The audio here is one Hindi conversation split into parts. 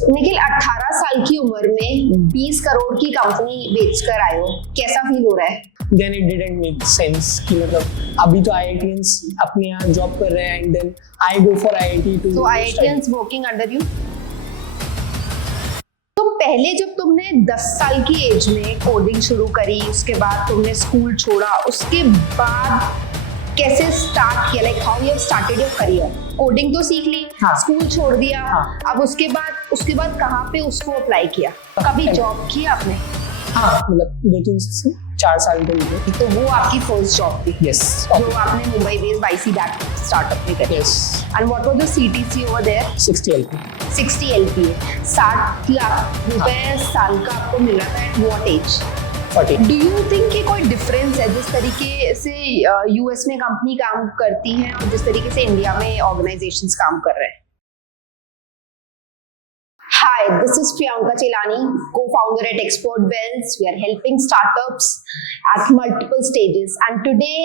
निखिल, 18 साल की उम्र में 20 करोड़ की कंपनी बेचकर आए हो, कैसा फील हो रहा है? Then it didn't make sense कि मतलब अभी तो IITians अपने यहाँ जॉब कर रहे हैं and then I go for IIT to So IITians working under you? तो पहले जब तुमने 10 साल की एज में कोडिंग शुरू करी, उसके बाद तुमने स्कूल छोड़ा, उसके बाद कैसे स्टार्ट किया, like how you have started your career? Coding तो सीख ली, हाँ. स्कूल छोड़ दिया, हाँ. अब उसके बाद कहाँ पे उसको अप्लाई किया? कभी जॉब की आपने? हाँ, मतलब 2-4 साल के लिए। तो वो आपकी फर्स्ट जॉब थी? Yes. जो आपने Mumbai based YC back startup में करी? Yes. And what was the CTC over there? 60 LP. 60 LPA, 60 lakh रुपए साल का आपको मिल रहा था at what age? 40. Do you think कि कोई डिफरेंस है जिस तरीके से यूएस में कंपनी काम करती हैं और जिस तरीके से इंडिया में ऑर्गेनाइजेशंस काम कर रहे हैं? Hi, this is Priyanka Chelani, co-founder at Export Bells. We are helping startups at multiple stages, and today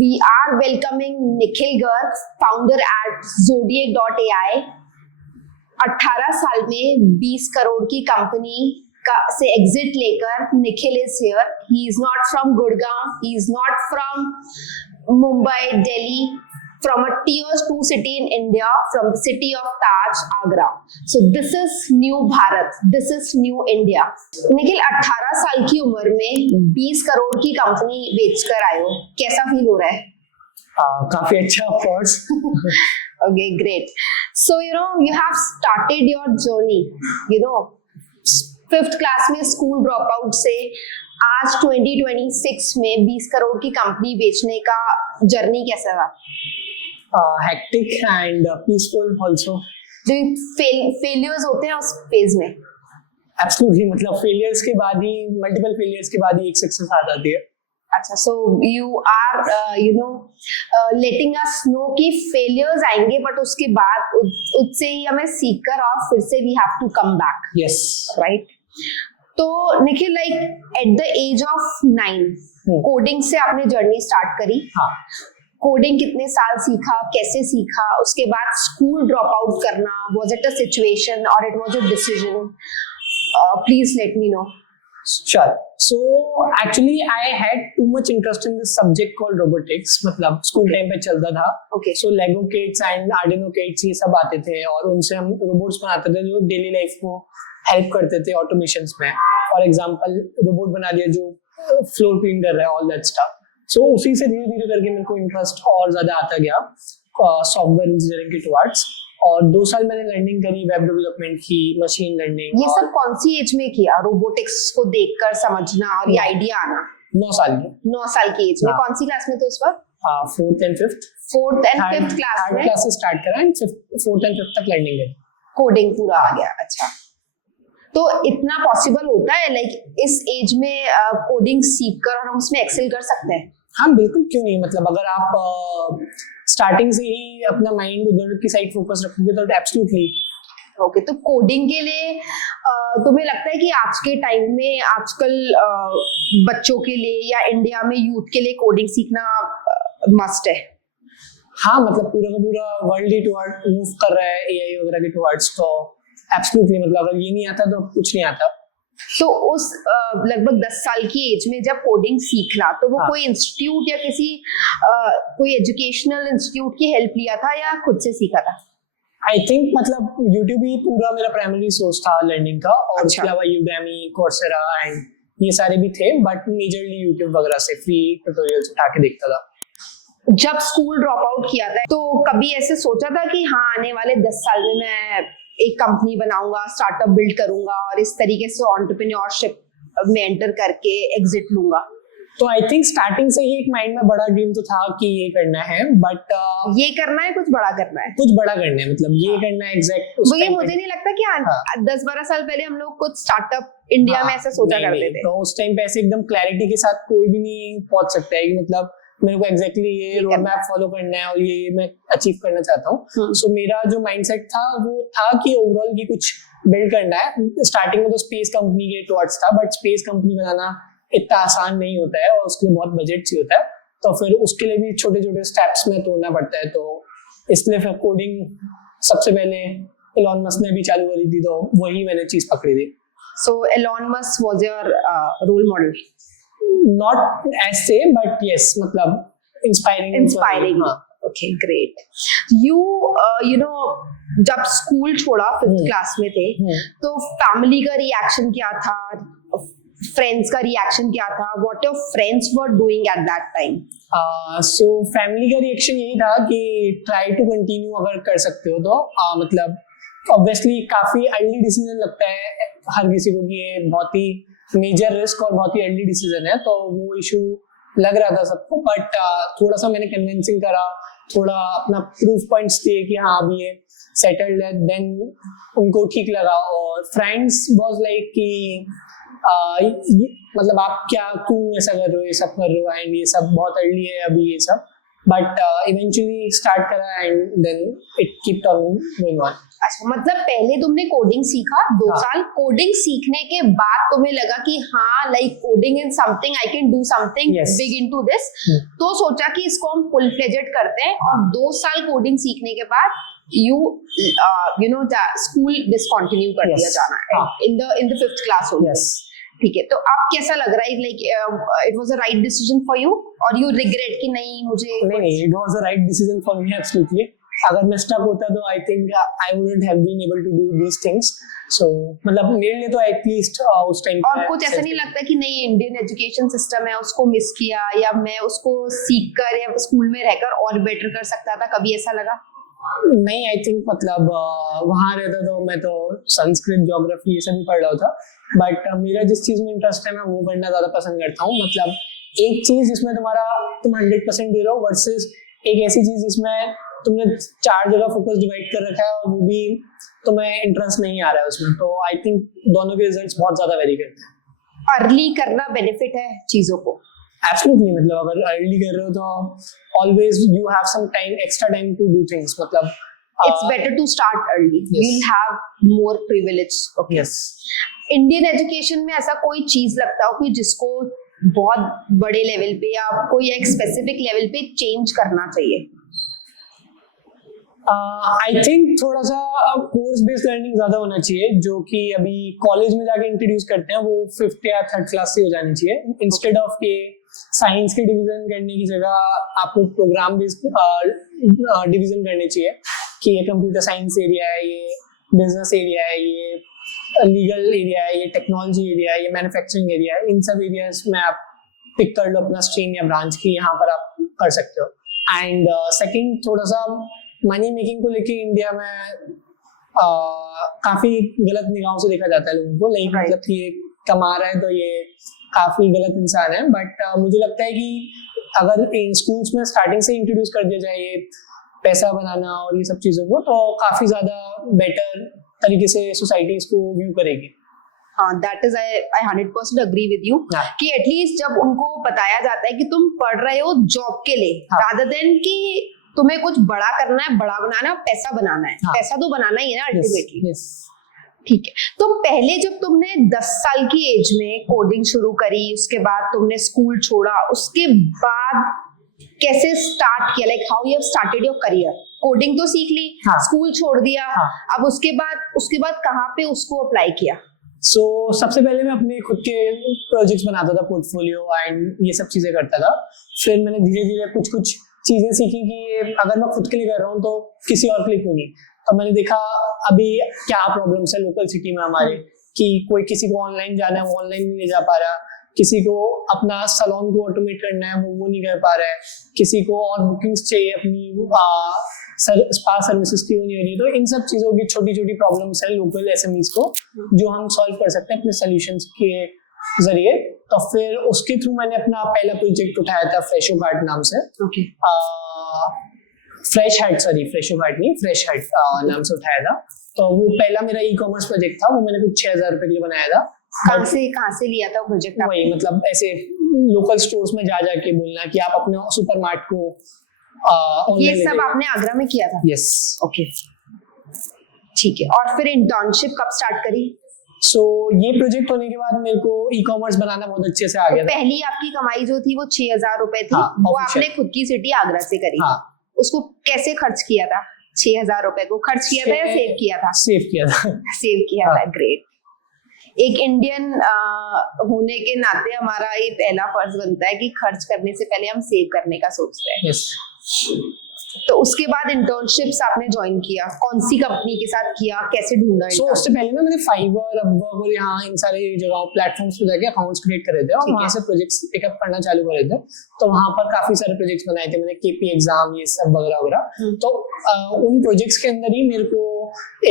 we are welcoming Nikhil Garg, founder at Zodiac.ai. 18 साल में 20 करोड़ की कंपनी से एग्जिट लेकर Nikhil is here. He is not from Gurgaon, he is not from Mumbai, Delhi, from a tier 2 city in India, from the city of Taj, Agra. So this is new Bharat, this is new India. Nikhil, 18 साल की उम्र में 20 करोड़ की कंपनी बेचकर आए हो, कैसा फील हो रहा है? काफी अच्छा, of course. Okay, great. So you have started your journey. 5th class में स्कूल ड्रॉप आउट से आज 2026 में 20 करोड़ की कंपनी बेचने का जर्नी कैसा रहा? Hectic and peaceful also. जो फेलियर्स होते हैं उस फेज में? Absolutely, मतलब फेलियर्स के बाद ही, मल्टीपल फेलियर्स के बाद ही एक सक्सेस आ जाती है. अच्छा, so you are letting us know कि फेलियर्स आएंगे बट उसके बाद उससे ही हमें सीखकर और फिर से we have to come back. Yes. Right. तो Nikhil, like at the age of 9 coding से आपने जर्नी स्टार्ट करी. हाँ. कोडिंग कितने साल सीखा, कैसे सीखा, उसके बाद स्कूल ड्रॉप आउट करना, वाज इट अ सिचुएशन और it was a decision? Please let me know. Sure. So actually I had too much interest in this subject called robotics. मतलब स्कूल टाइम पे चलता था. Okay. So Lego kits and Arduino kits ये सब आते थे और उनसे हम रोबोट्स बनाते थे जो डेली लाइफ को हेल्प करते थे ऑटोमेशंस में. फॉर एग्जांपल रोबोट बना दिया जो फ्लोर क्लीन कर रहा है, ऑल दैट स्टफ. सो उसी से धीरे धीरे करके मेरे को इंटरेस्ट और ज्यादा आता गया सॉफ्टवेयर इंजीनियरिंग के टुवर्ड्स. और 2 साल मैंने लर्निंग करी, वेब डेवलपमेंट की, मशीन लर्निंग. ये सब कौन सी एज में किया? रोबोटिक्स को देखकर समझना और ये आइडिया आना? 9 साल की. 9 साल की एज में. कौन सी क्लास में थे उस वक्त? 4th and 5th. 4th and 5th class में. 3rd क्लास से स्टार्ट करा एंड 4th and 5th तक लर्निंग करी. कोडिंग पूरा आ गया. अच्छा, तो इतना पॉसिबल होता है लाइक इस एज में कोडिंग सीखकर और हम उसमें एक्सेल कर सकते हैं? हाँ, बिल्कुल, क्यों नहीं. मतलब अगर आप स्टार्टिंग से ही अपना माइंड उधर की साइड फोकस रखोगे तो एब्सोल्युटली. ओके, तो कोडिंग के लिए तुम्हें लगता है कि आज के टाइम में आजकल बच्चों के लिए या इंडिया में यूथ के लिए कोडिंग सीखना मस्ट है? हाँ, मतलब पूरा का पूरा वर्ल्ड ही टुवर्ड मूव कर रहा है एआई वगैरह के टुवर्ड्स. तो एब्सोल्युटली, मतलब अगर ये नहीं आता तो कुछ नहीं आता. तो उस लगभग 10 साल की एज में जब कोडिंग सीखना, तो वो हाँ. कोई इंस्टीट्यूट या किसी कोई एजुकेशनल इंस्टीट्यूट की हेल्प लिया था या खुद से सीखा था? आई थिंक मतलब यूट्यूब ही पूरा मेरा प्राइमरी सोर्स था लर्निंग का. और उसके अच्छा. अलावा यूडेमी, कोर्सेरा एंड ये सारे भी थे, बट मेजरली यूट्यूब वगैरह से फ्री ट्यूटोरियल्स उठा के देखता था. जब स्कूल ड्रॉप आउट किया था तो कभी ऐसे सोचा था कि हाँ, आने वाले 10 साल में मैं एक कंपनी बनाऊंगा, स्टार्टअप बिल्ड करूंगा और इस तरीके से एंटरप्रेन्योरशिप में एंटर करके एग्जिट लूंगा? तो आई थिंक स्टार्टिंग से ही एक माइंड में बड़ा ड्रीम तो था कि ये करना है, बट ये करना है, कुछ बड़ा करना है. कुछ बड़ा करना है, मतलब ये करना है एग्जैक्ट. मुझे नहीं लगता कि 10-12 साल पहले हम लोग कुछ स्टार्टअप इंडिया में ऐसा सोचा करते थे. तो उस टाइम पे ऐसे एकदम क्लैरिटी के साथ कोई भी नहीं पहुंच सकता है कि मतलब मेरे को एग्जैक्टली ये रोड मैप फॉलो करना है और ये मैं अचीव करना चाहता हूँ. सो मेरा जो माइंडसेट था वो था कि ओवरऑल ये कुछ बिल्ड करना है. स्टार्टिंग में तो स्पेस कंपनी के टुवर्ड्स था, बट स्पेस कंपनी बनाना इतना आसान नहीं होता है और उसके लिए बहुत बजट चाहिए होता है. तो फिर उसके लिए भी छोटे छोटे स्टेप्स में तोड़ना पड़ता है. तो इसलिए फिर कोडिंग सबसे पहले एलॉन मस्क ने भी चालू करी थी, तो वही मैंने चीज पकड़ी थी. So Elon Musk was your role model. Not as say, but yes, मतलब Inspiring. हाँ. Okay, great. You know, जब स्कूल छोड़ा 5th क्लास में थे, तो फैमिली का रिएक्शन क्या था, फ्रेंड्स का रिएक्शन क्या था, what your friends were doing at that time? So family का रिएक्शन यही था कि ट्राई टू कंटिन्यू अगर कर सकते हो तो. मतलब ऑब्वियसली काफी अर्ली डिसीजन लगता है हर किसी को कि ये बहुत ही मेजर रिस्क और बहुत ही अर्ली डिसीजन है, तो वो इशू लग रहा था सबको. बट थोड़ा सा मैंने कन्विंसिंग करा, थोड़ा अपना प्रूफ पॉइंट्स दिए कि हाँ अभी ये सेटल्ड है, देन उनको ठीक लगा. और फ्रेंड्स वाज लाइक कि मतलब आप क्या क्यों ऐसा कर रहे हो, ये सब कर रहे हो, एंड ये सब बहुत अर्ली है अभी ये सब. बट इवेंचुअली स्टार्ट करा and then it kept on going on. अच्छा, मतलब पहले तुमने कोडिंग सीखा 2 हाँ. साल, कोडिंग सीखने के बाद तुम्हें लगा कि हाँ like coding is something, I can do something Yes. Big into this. तो सोचा कि इसको हम फुल फ्लेजेड करते हैं, और 2 साल कोडिंग सीखने के बाद you know स्कूल डिसकंटिन्यू कर दिया Yes. जाना है हाँ. in the 5th class only. Yes. ठीक है, तो अब कैसा लग रहा है, like it was a right decision for you, और यू रिग्रेट कि नहीं मुझे? नहीं, it was a right decision for me absolutely. अगर मैं स्टक होता तो I think I wouldn't have been able to do these things. So मतलब मेरे लिए तो एटलीस्ट उस टाइम. और कुछ ऐसा नहीं लगता कि नहीं इंडियन एजुकेशन सिस्टम है उसको मिस किया, या मैं उसको सीख कर या स्कूल में रहकर और बेटर कर सकता था, कभी ऐसा लगा? नहीं, आई थिंक मतलब वहाँ रहता तो मैं तो संस्कृत, ज्योग्राफी ये सब भी पढ़ रहा था. बट मेरा जिस चीज में इंटरेस्ट है मैं वो पढ़ना ज्यादा पसंद करता हूँ. मतलब एक चीज जिसमें तुम 100% दे रहे हो वर्सेस एक ऐसी चीज जिसमें तुमने 4 जगह फोकस डिवाइड कर रखा है और वो भी तुम्हें इंटरेस्ट नहीं आ रहा है उसमें. तो आई थिंक दोनों के रिजल्ट्स बहुत ज्यादा वेरी करते हैं. अर्ली करना बेनिफिट है चीजों को. एब्सोल्युटली. मतलब अगर अर्ली कर रहे हो तो always you have some time, extra time to do things. मतलब it's better to start early, you will have more privilege. Okay. Yes. Indian education में ऐसा कोई चीज लगता हो कि जिसको बहुत बड़े लेवल पे या कोई एक स्पेसिफिक लेवल पे चेंज करना चाहिए? आई थिंक थोड़ा सा कोर्स बेस्ड लर्निंग ज्यादा होना चाहिए, जो कि अभी कॉलेज में जाके इंट्रोड्यूस करते हैं वो 5th या 3rd क्लास से हो जानी चाहिए. इंस्टेड ऑफ के साइंस के डिवीजन करने की जगह आपको प्रोग्राम बेस्ड डिवीजन करने चाहिए कि ये कंप्यूटर साइंस एरिया है, ये बिजनेस एरिया है, ये लीगल एरिया है, ये टेक्नोलॉजी एरिया है, ये मैन्युफैक्चरिंग एरिया है. इन सब एरियाज में आप पिक कर लो अपना स्ट्रीम या ब्रांच की, यहाँ पर आप कर सकते हो. एंड सेकंड, थोड़ा सा मनी मेकिंग को लेके इंडिया में काफी गलत निगाहों से देखा जाता है लोगों को. लाइक मतलब कि ये कमा रहा है तो ये काफी गलत इंसान है. बट मुझे लगता है कि अगर स्कूल्स में स्टार्टिंग से इंट्रोड्यूस कर दिया जाए ये पैसा बनाना और ये सब चीजों को, तो काफी ज्यादा बेटर तरीके से सोसाइटी इसको व्यू करेगी. हाँ, that is I 100% agree with you कि एटलीस्ट जब उनको बताया जाता है कि तुम पढ़ रहे हो जॉब के लिए, रादर देन कि तुम्हें कुछ बड़ा करना है, बड़ा बनाना, पैसा बनाना है. पैसा तो बनाना ही है ना अल्टीमेटली. ठीक है, तो पहले जब तुमने 10 साल की एज में कोडिंग शुरू करी, उसके बाद तुमने स्कूल छोड़ा, उसके बाद कैसे स्टार्ट किया, like how you have started your career? Coding तो सीख ली, स्कूल छोड़ दिया, अब उसके बाद कहाँ पे उसको अप्लाई किया? सो सबसे पहले मैं अपने खुद के प्रोजेक्ट्स बनाता था, पोर्टफोलियो एंड ये सब चीजें करता था. फिर मैंने धीरे धीरे कुछ चीजें सीखी कि अगर मैं खुद के लिए कर रहा हूँ तो किसी और के लिए क्यों नहीं. तो मैंने देखा अभी क्या प्रॉब्लम्स है लोकल सिटी में हमारे, कि कोई किसी को ऑनलाइन जाना है वो ऑनलाइन नहीं जा पा रहा, किसी को अपना सैलून को ऑटोमेट करना है वो नहीं कर पा रहा है, किसी को और बुकिंग्स चाहिए अपनी स्पा सर्विसेज की नहीं हो रही. तो इन सब चीजों की छोटी छोटी प्रॉब्लम्स है लोकल एसएमईज को, जो हम सॉल्व कर सकते हैं अपने सॉल्यूशंस के जरिए. तो फिर उसके थ्रू मैंने अपना पहला प्रोजेक्ट उठाया था फ्रेशो कार्ट नाम से. फ्रेश कार्ट नहीं, फ्रेश हट नाम से उठाया था. तो वो पहला मेरा ई-कॉमर्स प्रोजेक्ट था, वो मैंने कुछ 6,000 रुपए के लिए बनाया था. कहाँ से लिया था प्रोजेक्ट? वही मतलब ऐसे लोकल स्टोर्स में जा जाके बोलना कि आप अपने सुपरमार्केट को ये सब आपने आगरा में किया था? यस. ओके, ठीक है. और फिर इंटर्नशिप कब स्टार्ट करी? सो ये प्रोजेक्ट होने के बाद मेरे को ई-कॉमर्स बनाना बहुत अच्छे से आ गया. पहली आपकी कमाई जो थी वो 6,000 रुपए थी. वो आपने खुद की सिटी आगरा से करी. उसको कैसे खर्च किया था? 6,000 रुपए को खर्च किया था या सेव किया था? सेव किया था। सेव किया था, ग्रेट। एक इंडियन होने के नाते हमारा ये पहला फर्ज बनता है कि खर्च करने से पहले हम सेव करने का सोचते हैं। यस। तो उसके बाद इंटर्नशिप्स आपने ज्वाइन किया, कौन सी कंपनी के साथ किया, कैसे ढूंढा? सो उससे पहले ना मैंने फाइवर, अपवर्क और यहाँ इन सारे जगह प्लेटफॉर्म्स पे जाके अकाउंट्स क्रिएट करे थे और वहाँ से प्रोजेक्ट्स पिकअप करना चालू करे थे। तो वहाँ पर काफी सारे प्रोजेक्ट्स बनाए थे मैंने, केपी एग्जाम ये सब वगैरह वगैरह। तो उन प्रोजेक्ट्स के अंदर ही मेरे को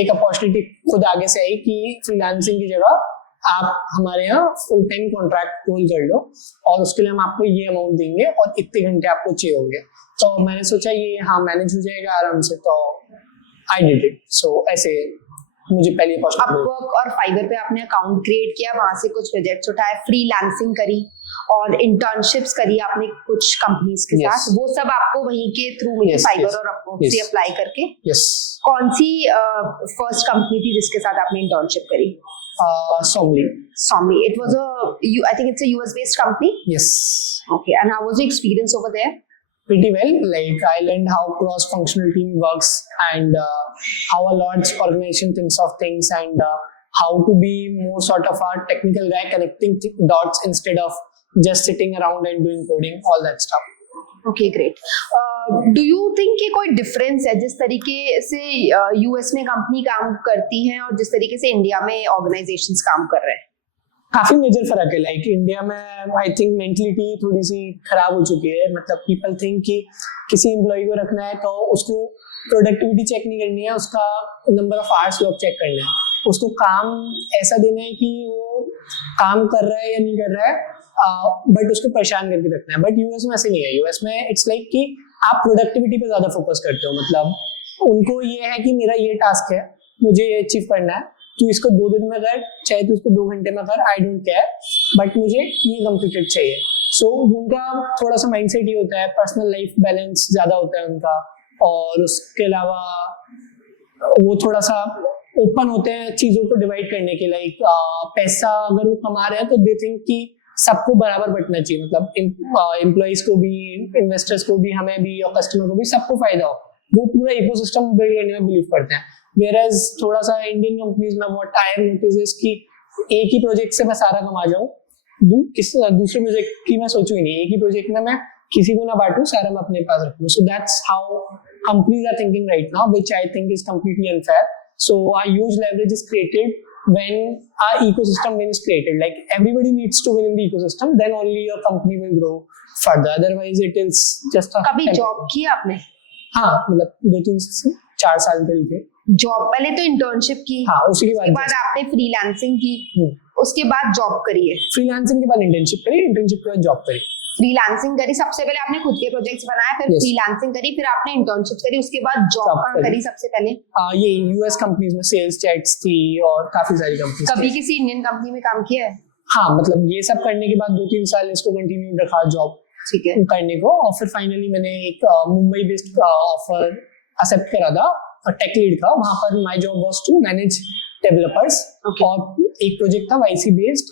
एक अपॉर्चुनिटी खुद आगे से आई कि फ्रीलांसिंग की जगह आप हमारे यहाँ फुल टाइम कॉन्ट्रैक्ट रोल कर लो और उसके लिए हम आपको ये अमाउंट देंगे और इतने घंटे आपको चाहिए होंगे। तो मैंने सोचा ये हाँ मैनेज हो जाएगा आराम से, तो आई डिड इट। सो ऐसे मुझे पहले अपवर्क और फाइवर पे आपने अकाउंट क्रिएट किया, वहां से कुछ प्रोजेक्ट्स उठाए, फ्रीलांसिंग करी और इंटर्नशिप्स करी आपने कुछ कंपनीज के साथ। वो सब आपको वहीं के थ्रू मिली, फाइवर और अपवर्क से अप्लाई करके? कौन सी फर्स्ट कंपनी थी जिसके साथ आपने इंटर्नशिप करी? Somly. It was I think it's a US based company. Yes. Okay, and how was the experience over there? Pretty well. Like I learned how cross-functional team works and how a large organization thinks of things and how to be more sort of a technical guy connecting dots instead of just sitting around and doing coding, all that stuff. Okay, great. Do you think कि कोई डिफरेंस है जिस तरीके से यूएस में कंपनी काम करती हैं और जिस तरीके से इंडिया में ऑर्गेनाइजेशंस काम कर रहे हैं? काफी मेजर फर्क है। लाइक इंडिया में आई थिंक मेंटलिटी थोड़ी सी खराब हो चुकी है। मतलब पीपल थिंक कि किसी एम्प्लॉय को रखना है तो उसको प्रोडक्टिविटी चेक नहीं करनी है, उसका number of hours work check करना है, उसको काम ऐसा देना है कि वो काम कर रहा है या नहीं कर रहा है, बट उसको परेशान करके रखना है। बट यूएस में ऐसे नहीं है। यूएस में इट्स लाइक कि आप प्रोडक्टिविटी पे ज्यादा फोकस करते हो। मतलब उनको ये है कि मेरा ये टास्क है, मुझे ये अचीव करना है, तू इसको 2 दिन में कर, चाहे तू इसको 2 घंटे में कर, आई डोंट केयर, बट मुझे ये कंप्लीटेड चाहिए। सो उनका थोड़ा सा माइंडसेट ये होता है, पर्सनल लाइफ बैलेंस ज्यादा होता है उनका, और उसके अलावा वो थोड़ा सा ओपन होते हैं चीजों को डिवाइड करने के। लाइक पैसा अगर वो कमा रहे हैं तो दे थिंक कि सबको बराबर बंटना चाहिए। मतलब एम्प्लॉइज को भी, इन्वेस्टर्स को भी, हमें भी और कस्टमर को भी, सबको फायदा हो। वो पूरा इकोसिस्टम बिल्ड करने में बिलीव करते हैं। Whereas थोड़ा सा इंडियन कंपनीज में व्हाट आई हैव नोटिस कि एक ही प्रोजेक्ट से मैं सारा कमा जाऊं, दूसरे प्रोजेक्ट की मैं सोचूं ही नहीं, एक ही प्रोजेक्ट में मैं किसी को ना बांटूं, सारा मैं अपने पास रखूं। So that's how companies are thinking right now, which I think is completely unfair. So a huge leverage is created when our ecosystem is created. Like everybody needs to win in the ecosystem, then only your company will grow further. Otherwise it is just a कभी जॉब की आपने? हाँ, मतलब 2-3-4 साल करी थे जॉब। पहले तो इंटर्नशिप की, हाँ, उसके बाद आपने फ्रीलांसिंग की, उसके बाद जॉब करी है? फ्रीलांसिंग के बाद इंटर्नशिप करी, इंटर्नशिप के बाद जॉब करी। फ्रीलांसिंग करी, सबसे पहले आपने खुद के प्रोजेक्ट्स बनाए, फिर फ्रीलांसिंग करी, फिर आपने इंटर्नशिप करी, उसके बाद जॉब करी सबसे पहले? ये यूएस कंपनीज में सेल्स चैट्स थी और काफी सारी कंपनीज। कभी किसी इंडियन कंपनी में काम किया है? हाँ, मतलब ये सब करने के बाद 2-3 साल इसको कंटिन्यू रखा जॉब करने को, और फिर फाइनली मैंने एक मुंबई बेस्ड ऑफर एक्सेप्ट करा था टेक लीड का। वहां पर my job was to manage developers, और एक प्रोजेक्ट था वाईसी बेस्ड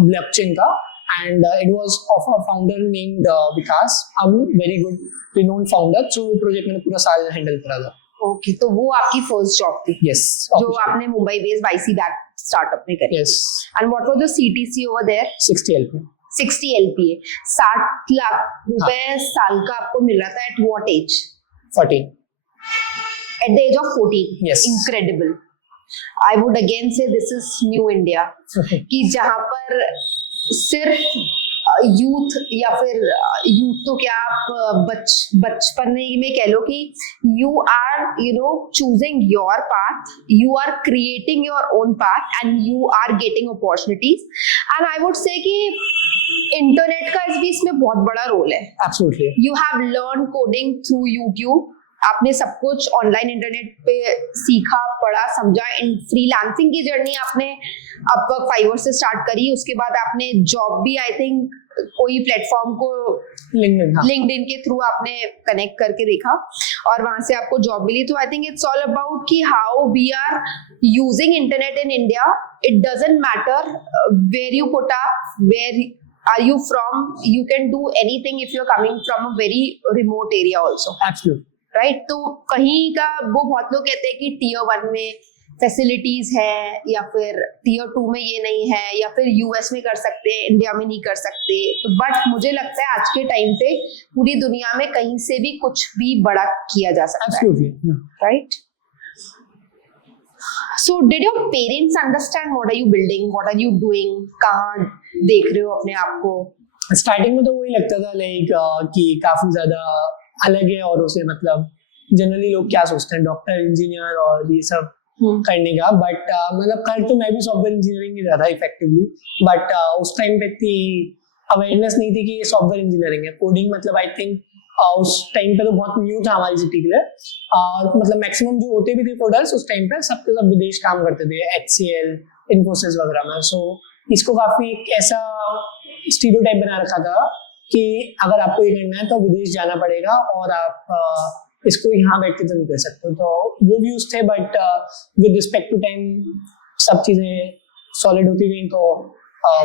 ब्लॉकचेन का, and it was of a founder named Vikas, a very good renowned founder. So project मैंने पूरा साल हैंडल करा था। ओके, तो वो आपकी फर्स्ट जॉब थी? यस, जो आपने Mumbai based YC back startup में करी? Yes. And what was the CTC over there? 60 LPA। 60 LPA, 60 lakh रुपए साल का आपको मिल रहा था। At what age? 14। At the age of 14? Yes. Incredible. I would again say this is new India. कि जहाँ पर सिर्फ यूथ या फिर यूथ तो क्या आप बचपन में कह लो कि you are choosing your path, you are creating your own path and you are getting opportunities. And I would say कि इंटरनेट का भी इसमें बहुत बड़ा रोल है। Absolutely. You have learned coding through YouTube. आपने सब कुछ ऑनलाइन इंटरनेट पे सीखा, पढ़ा, समझा। इन फ्रीलांसिंग की जर्नी आपने अपवर्क, फाइवर से स्टार्ट करी, उसके बाद आपने जॉब भी आई थिंक कोई प्लेटफॉर्म को लिंक्डइन के थ्रू आपने कनेक्ट करके देखा और वहां से आपको जॉब मिली। तो I think it's all about कि how we are using internet in India. It doesn't matter where you put up, where are you from, you can do anything if you're coming from a very remote area also. Absolutely. Right? तो कहीं का वो बहुत लोग कहते हैं कि टीयर 1 में फैसिलिटीज है या फिर टीयर 2 में ये नहीं है या फिर यूएस में कर सकते हैं, इंडिया में नहीं कर सकते। तो बट मुझे लगता है आज के टाइम पे पूरी दुनिया में कहीं से भी कुछ भी बड़ा किया जा सकता है, right? So did your parents understand what are you building, what are you doing, कहाँ देख रहे हो अपने आप को? स्टार्टिंग में तो वही लगता था लाइक कि काफी ज्यादा अलग है औरों से, मतलब जनरली लोग क्या सोचते हैं डॉक्टर इंजीनियर और ये सब करने का, बट मतलब कर तो मैं भी सॉफ्टवेयर इंजीनियरिंग ही रहा था इफेक्टिवली, बट उस टाइम पे इतनी अवेयरनेस नहीं थी कि ये सॉफ्टवेयर इंजीनियरिंग है। कोडिंग मतलब आई थिंक उस टाइम पे तो बहुत न्यू था हमारी सिटी के लिए, और मतलब मैक्सिमम जो होते भी थे कोडर्स उस टाइम पे सब के सब विदेश काम करते थे, HCL, इन्फोसिस वगैरह में। सो इसको काफी एक ऐसा स्टीरियोटाइप बना रखा था कि अगर आपको ये करना है तो विदेश जाना पड़ेगा और आप इसको यहाँ बैठ के तो नहीं कर सकते। तो वो व्यूज थे, but with respect to time सब चीजें सॉलिड होती गई, तो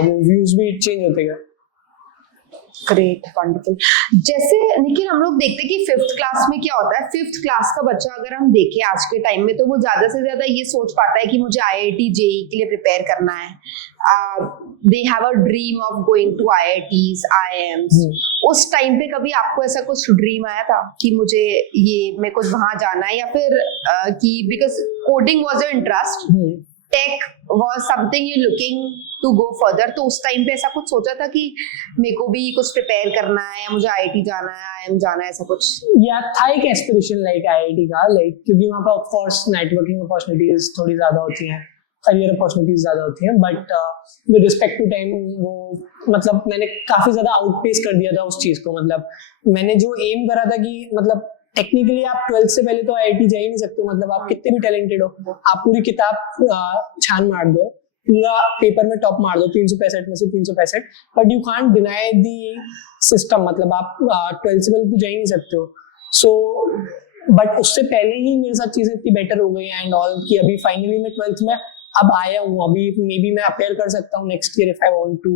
वो व्यूज भी चेंज होते गए। Great, wonderful. जैसे निखिल हम लोग देखते हैं कि 5th क्लास में क्या होता है, 5th क्लास का बच्चा अगर हम देखें आज के टाइम में तो वो ज्यादा से ज्यादा ये सोच पाता है कि मुझे IIT JEE के लिए प्रिपेयर करना है। They have a dream of going to IITs, IIMs। उस टाइम पे कभी आपको ऐसा कुछ ड्रीम आया था कि मुझे ये मेरे को वहां जाना है, या फिर कि because coding was your interest, tech was something you looking to go further, तो उस टाइम पे ऐसा कुछ सोचा था कि मेरे को भी कुछ प्रिपेयर करना है या मुझे IIT जाना है, IIM जाना है, ऐसा कुछ? या था एक एस्पिरेशन लाइक IIT का, लाइक क्योंकि वहाँ पर ऑफ कोर्स नेटवर्किंग अपॉर्चुनिटीज थोड़ी ज्यादा होती हैं, करियर अपॉर्चुनिटीज ज्यादा होती हैं, but with respect to time वो मतलब मैंने काफी ज्यादा आउटपेस कर दिया था उस चीज को। मतलब मैंने जो एम करा था कि मतलब टेक्निकली आप 12th से पहले तो IIT जा ही नहीं सकते, मतलब आप कितने भी टैलेंटेड हो, आप पूरी किताब छान मार दो, पूरा पेपर में टॉप मार दो 365 में से 365, but you can't deny the system, मतलब आप 12th से पहले तो जा ही नहीं सकते हो। सो बट उससे पहले ही मेरे साथ चीजें इतनी बेटर हो गई एंड ऑल कि अभी फाइनली मैं 12th में अब आया हूँ, अभी मे बी मैं अपेयर कर सकता हूँ next year if I want to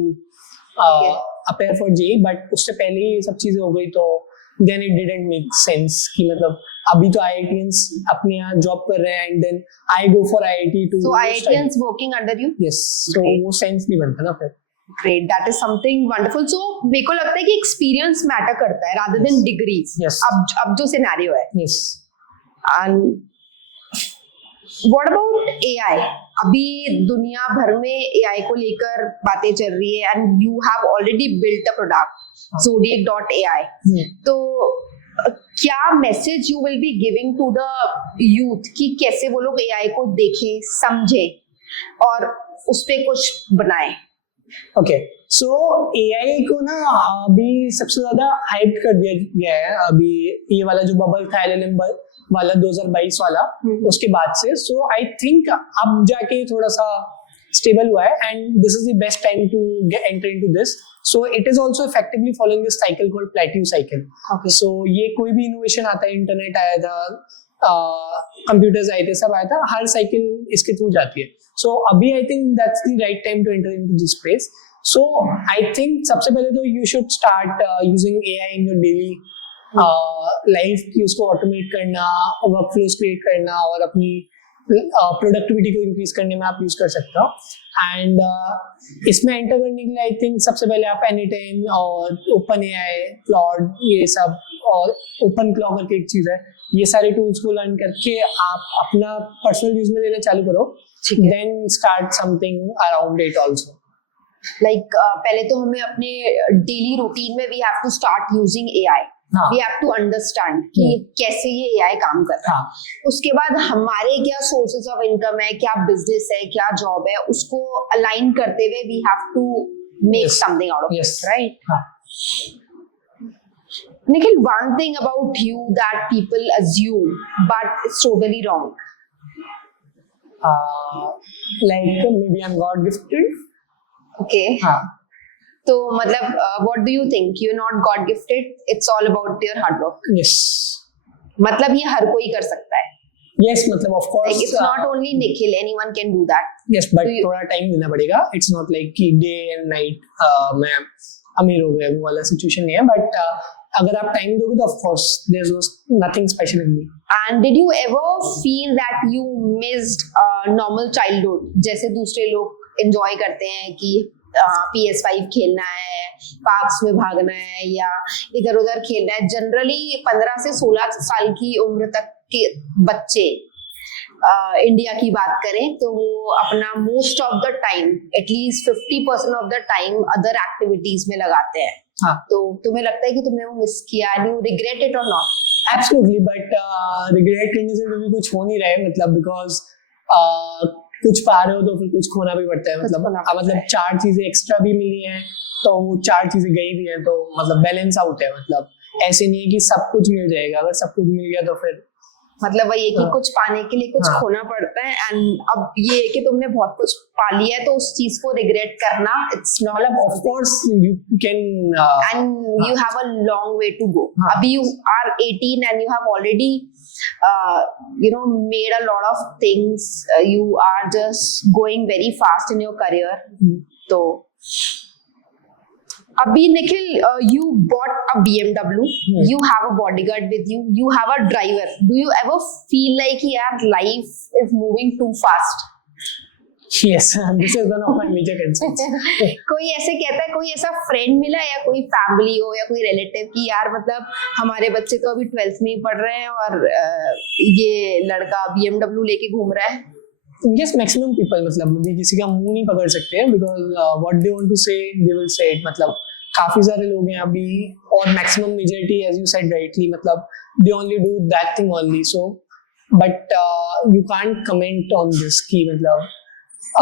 appear for JEE, but उससे पहले ही सब चीजें हो गई, तो then it didn't make sense कि मतलब अभी तो IITians अपने यहाँ जॉब कर रहे हैं and then I go for IIT too so IITians working under you? Yes, so वो सेंस नहीं बनता ना फिर। Great, that is something wonderful. So मेरे को लगता है कि एक्सपीरियंस मैटर करता है रादर देन डिग्रीज। अब जो सिनेरियो है, yes, and what about AI? अभी दुनिया भर में AI को लेकर बातें चल रही है and you have already built a product Zodiac.ai। तो क्या message you will be giving to the youth कि कैसे वो लोग AI को देखें, समझें और उस पे कुछ बनाएं? ओके, सो AI को ना अभी सबसे ज्यादा हाइप कर दिया गया है। अभी ये वाला जो बबल था LLM वाला 2022 वाला, उसके बाद से सो आई थिंक अब जाके थोड़ा सा स्टेबल हुआ है and this is the best time to enter into this. So it is also effectively following this cycle called plateau cycle. So ये कोई भी इनोवेशन आता है, इंटरनेट आया था, कंप्यूटर्स आए थे, सब आया था, हर साइकिल इसके थ्रू जाती है। सो अभी I think that's the right time to enter into this space. So I think सबसे पहले तो you should start using AI in your daily life, की उसको ऑटोमेट करना, वर्क फ्लोज क्रिएट करना और अपनी प्रोडक्टिविटी को इंक्रीज करने में आप यूज कर सकते हो। एंड इसमें एंटर करने के लिए आई थिंक सबसे पहले आप N10 और OpenAI, Claude, ये सब, और OpenClaw करके एक चीज है, ये सारे टूल्स को लर्न करके आप अपना पर्सनल यूज में लेना चालू करो, then start something around it also. Like पहले तो हमें अपने डेली रूटीन में we have to start using AI। We have to understand कि कैसे ये AI काम कर रहा है। उसके बाद हमारे क्या सोर्सेज ऑफ इनकम है, क्या बिजनेस है, क्या जॉब है, उसको अलाइन करते हुए we have to make something out of it, right? Nikhil, one thing about you that people assume, but it's totally wrong. Like maybe I'm God gifted. Okay. तो मतलब what do you think? You're not God gifted. It's all about your hard work. Yes. मतलब ये हर कोई कर सकता है. Yes, मतलब of course. Like it's not only Nikhil. Anyone can do that. Yes, but थोड़ा टाइम देना पड़ेगा. It's not like कि day and night मैं अमीर हो गए, वो वाला सिचुएशन नहीं है, बट अगर आप टाइम दोगे तो of course there is nothing special in me. And did you ever feel that you missed normal childhood? जैसे दूसरे लोग enjoy करते हैं कि PS5 खेलना है, पार्क्स में भागना है या इधर उधर खेलना है. जनरली 15 से 16 साल की उम्र तक के बच्चे इंडिया की बात करें तो वो अपना most of the time, at least 50% of the time other activities में लगाते हैं. हाँ. तो तुम्हें लगता है कि तुमने वो मिस किया? यू रिग्रेट इट और नॉट? एब्सोल्युटली, बट रिग्रेट करने से भी कुछ हो नहीं रहा है, मतलब बिकॉज कुछ पा रहे हो तो फिर कुछ खोना भी पड़ता है. मतलब 4 चीजें एक्स्ट्रा भी मिली हैं तो वो 4 चीजें गई भी है, तो मतलब बैलेंस आउट है. मतलब ऐसे नहीं है कि सब कुछ मिल जाएगा, अगर सब कुछ मिल गया तो फिर मतलब वही है कि कुछ पाने के लिए कुछ खोना पड़ता है. एंड अब ये है कि तुमने बहुत कुछ पा लिया है तो उस चीज को रिग्रेट करना, it's not. Of course you can and you have a long way to go. अभी you are 18 and you have already made a lot of things. You are just going very fast in your career. तो Abhi Nikhil, you bought a BMW. You have a bodyguard with you. You have a driver. Do you ever feel like your life is moving too fast? Yes, this is one of my major concerns. कोई ऐसे कहता है, कोई ऐसा फ्रेंड मिला या कोई फैमिली हो या कोई रिलेटिव की यार मतलब हमारे बच्चे तो अभी 12th में ही पढ़ रहे हैं और ये लड़का BMW लेके घूम रहा है? Yes, maximum people, मतलब भी किसी का मुंह नहीं पकड़ सकते हैं, because what they want to say they will say it. मतलब काफी सारे लोग हैं अभी, और maximum majority as you said rightly, मतलब they only do that thing only. So but you can't comment on this कि मतलब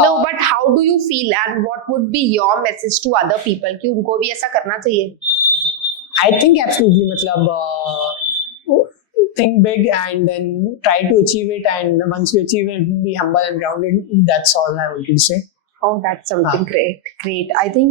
no, but how do you feel and what would be your message to other people कि उनको भी ऐसा करना चाहिए? I think absolutely, मतलब think big and then try to achieve it, and once you achieve it, be humble and grounded. That's all I wanted to say. Oh, that's something great. I think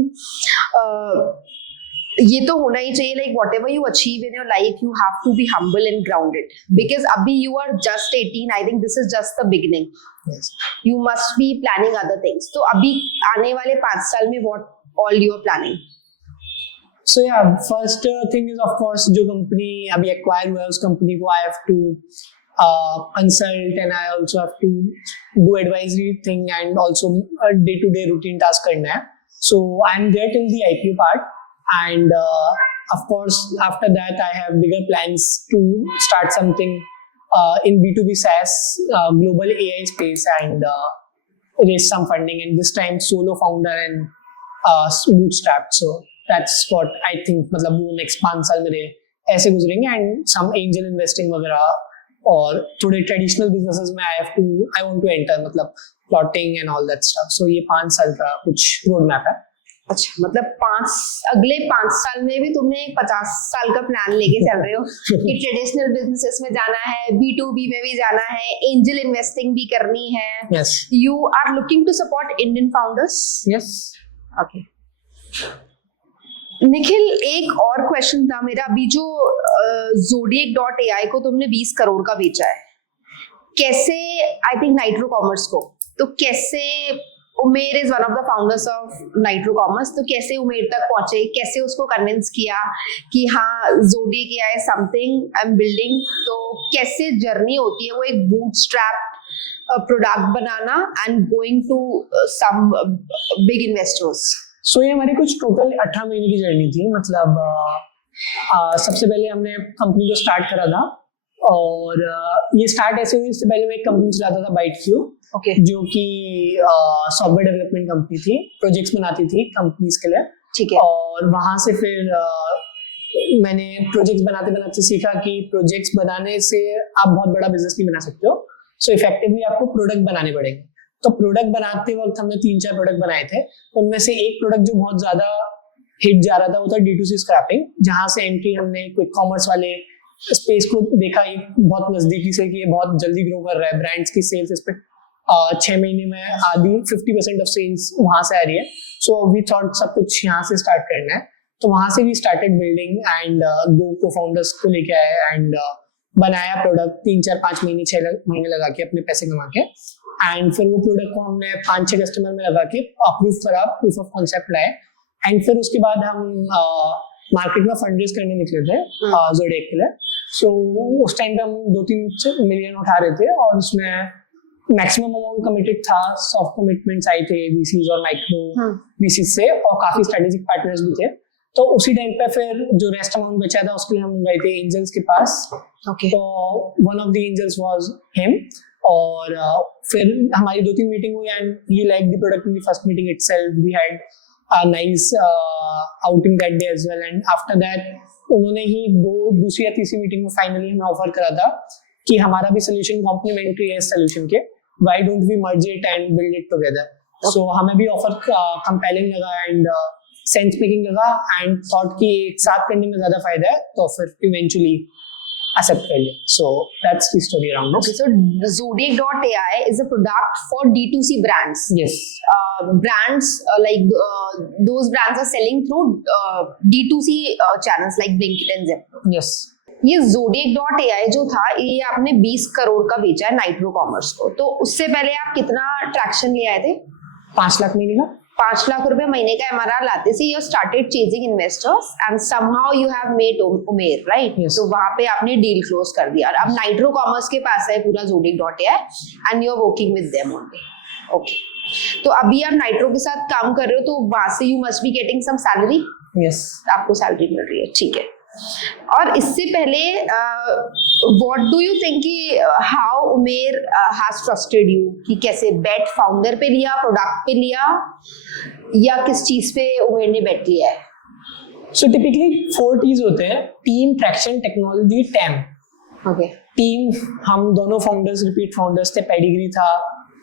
ये तो होना ही चाहिए. Like whatever you achieve in your life, you have to be humble and grounded. Because अभी you are just 18. I think this is just the beginning. Yes. You must be planning other things. तो अभी आने वाले 5 साल में what all you are planning? So yeah, first thing is of course जो company अभी acquire हुआ है उस company को I have to consult, and I also have to do advisory thing and also day-to-day routine task करना है. So I'm there till the IPO part, and of course after that I have bigger plans to start something in B2B SaaS global AI space and raise some funding, and this time solo founder and bootstrapped. So that's what I think. मतलब वो next 5 साल मेरे ऐसे गुजरेंगे, and some angel investing वगैरह और थोड़े traditional businesses में I want to enter, मतलब plotting and all that stuff. So ये 5 साल का कुछ road map है. अच्छा, मतलब अगले 5 साल में भी तुमने 50 साल का प्लान लेके चल रहे हो कि ट्रेडिशनल बिजनेसेस में जाना है, B2B में भी जाना है, एंजल इन्वेस्टिंग भी करनी है. Yes. You are looking to support Indian founders? Yes. Okay. Nikhil, एक और क्वेश्चन था मेरा. अभी जो Zodiac.ai को तुमने 20 करोड़ का बेचा है, कैसे? आई थिंक नाइट्रो कॉमर्स को, तो कैसे? Umer is one of the founders of Nitro commerce, तो कैसे उमेर तक पहुंचे? कैसे उसको कन्विंस किया कि हाँ Zodiac.ai something I am building? तो कैसे जर्नी होती है वो एक बूटस्ट्रैप प्रोडक्ट बनाना and going to some big investors? So ये हमारी कुछ टोटल 18 महीने की जर्नी थी. मतलब सबसे पहले हमने कंपनी को स्टार्ट करा था, और ये स्टार्ट ऐसे हुई. इससे पहले मैं एक कंपनी चलाता था ByteQ, जो कि सॉफ्टवेयर डेवलपमेंट कंपनी थी, प्रोजेक्ट्स बनाती थी कंपनीज के लिए. ठीक है. और वहां से फिर मैंने प्रोजेक्ट्स बनाते बनाते सीखा कि प्रोजेक्ट्स बनाने से आप बहुत बड़ा बिजनेस नहीं बना सकते हो. सो इफेक्टिवली आपको प्रोडक्ट बनाने पड़ेंगे. तो प्रोडक्ट बनाते वक्त हमने 3-4 प्रोडक्ट बनाए थे. उनमें से एक प्रोडक्ट जो बहुत ज्यादा हिट जा रहा था वो था D2C स्क्रैपिंग, जहां से एंट्री हमने क्विक कॉमर्स वाले स्पेस को देखा बहुत नजदीकी से कि ये बहुत जल्दी ग्रो कर रहा है. ब्रांड्स की सेल्स इस पे 6 महीने में आधी 50% ऑफ सेल्स वहां से आ रही है. सो वी थॉट सब कुछ यहाँ से स्टार्ट करना है. तो वहां से we started building, and 2 co-founders को लेके आए एंड बनाया प्रोडक्ट 3-4-5 महीने 6 महीने लगा के अपने पैसे कमा के. एंड फिर वो प्रोडक्ट को हमने 5-6 कस्टमर में लगा के अप्रूव करा, प्रूफ ऑफ कॉन्सेप्ट लाए, एंड फिर उसके बाद हम मार्केट में फंड रेज करने निकले थे ज़ोडिएक के लिए. सो उस टाइम पे हम 2-3 मिलियन उठा रहे थे और उसमें मैक्सिमम अमाउंट कमिटेड था. सॉफ्ट कमिटमेंट्स आए थे VCs और माइक्रो VCs से, और काफी स्ट्रेटेजिक पार्टनर्स भी थे. तो उसी टाइम पे फिर जो रेस्ट अमाउंट बचा था उसके लिए हम गए थे एंजल्स के पास. तो one of the angels was him. और फिर हमारी 2-3 मीटिंग हुई and he like the product in the first meeting itself. We had a nice outing that day as well. And after that उन्होंने ही दूसरी या तीसरी मीटिंग में फाइनली हमें ऑफर करा था कि हमारा भी सोल्यूशन कॉम्प्लीमेंट्री है इस सोल्यूशन के, why don't we merge it and build it together. So हमें भी ऑफर कंपेलिंग लगा एंड सेंस मेकिंग लगा एंड थॉट कि एक साथ करने में ज्यादा फायदा है, तो फिर इवेंचुअली accept कर लिया. So that's the story around this. Okay, so Zodiac.ai is a product for D2C brands. Yes. Brands those brands are selling through D2C channels like Blinkit and Zepto. Yes. ये Zodiac.ai जो था, ये आपने 20 करोड़ का बेचा है नाइट्रो कॉमर्स को. तो उससे पहले आप कितना ट्रैक्शन ले आए थे? 5 लाख महीने का. 5 लाख रुपए महीने का MRR लाते से you started chasing investors and somehow you have made Umair, right? Yes. तो वहां पे आपने डील क्लोज कर दिया और अब नाइट्रो कॉमर्स के पास है पूरा Zodiac.ai and you are working with them only. Okay. तो अभी आप नाइट्रो के साथ काम कर रहे हो, तो वहां से you must be getting some salary. Yes. आपको सैलरी मिल रही है, ठीक है. और इससे पहले व्हाट डू यू थिंक कि how Umer has trusted you, कि कैसे बेट फाउंडर पे लिया, प्रोडक्ट पे लिया, या किस चीज पे उमेर ने बेट लिया है? सो टिपिकली 4 T's होते हैं: team, traction, technology, time. Okay. Team, हम दोनों फाउंडर्स रिपीट फाउंडर्स थे, पेडिग्री था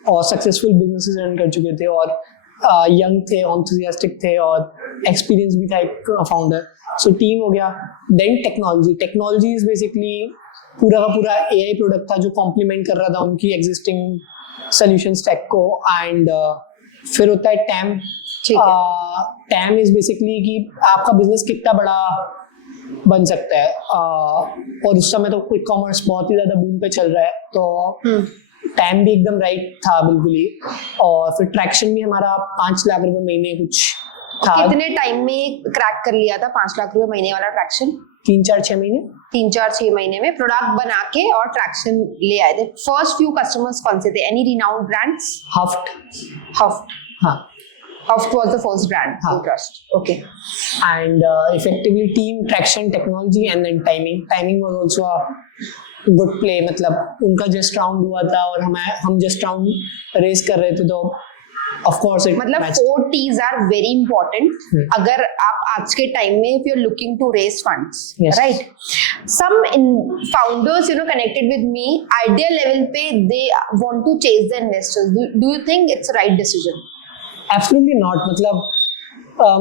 और सक्सेसफुल बिजनेसेस रन कर चुके थे और यंग थे, एंथुसियास्टिक थे और एक्सपीरियंस भी था एक फाउंडर. सो टीम हो गया. देन टेक्नोलॉजी इज बेसिकली पूरा का पूरा AI प्रोडक्ट था जो कॉम्प्लीमेंट कर रहा था उनकी एग्जिस्टिंग सोल्यूशन स्टैक को. एंड फिर होता है टैम. टैम इज बेसिकली कि आपका बिजनेस कितना बड़ा बन सकता है. और उस समय तो क्विक कॉमर्स बहुत ही ज्यादा बूम पे चल रहा है, तो टैम भी एकदम राइट था बिल्कुल ही. और फिर ट्रैक्शन भी हमारा 5 लाख रुपए महीने कुछ था. कितने टाइम में क्रैक कर लिया था 5 लाख रुपए महीने वाला ट्रैक्शन? 3-4-6 महीने. 3-4-6 महीने में प्रोडक्ट बना के और ट्रैक्शन ले आए थे. फर्स्ट फ्यू कस्टमर्स कौन से थे? Any renowned brands? हफ्ट. हाँ. Huft was the first brand to trust. Okay. And effectively team, traction, technology and then timing. Timing was also a good play. मतलब उनका just round हुआ था और हम just round raise कर रहे थे, तो of course it मतलब matched. 4 T's are very important. अगर आप आज के टाइम में if you're looking to raise funds, yes. right? Some founders, connected with me, idea level पे they want to chase the investors. Do you think it's a right decision? Absolutely not.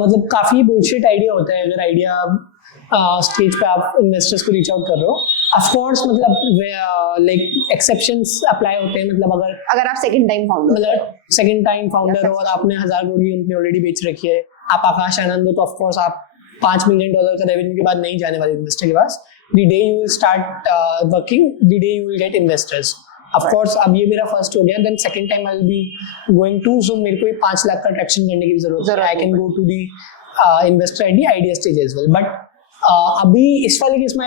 मतलब काफी बुलशिट आइडिया होता है अगर आइडिया स्टेज पे आप इन्वेस्टर्स को रीच आउट कर रहे हो. ऑफ कोर्स मतलब लाइक एक्सेप्शंस अप्लाई होते हैं. मतलब अगर आप सेकंड टाइम फाउंडर हो और आपने 1000 करोड़ की कंपनी ऑलरेडी बेच रखी है, आप आकाश आनंद हो, तो ऑफ कोर्स आप $5 मिलियन का रेवेन्यू के बाद नहीं जाने वाले इन्वेस्टर के पास. The day you will start working, the day you will get investors. Of course, अब ये मेरा फर्स्ट हो गया, then second time I'll be going to, so मेरे को 5 लाख का ट्रैक्शन करने की जरूरत है. I can go to the investor at the idea stage as well. But अभी इस वाले केस में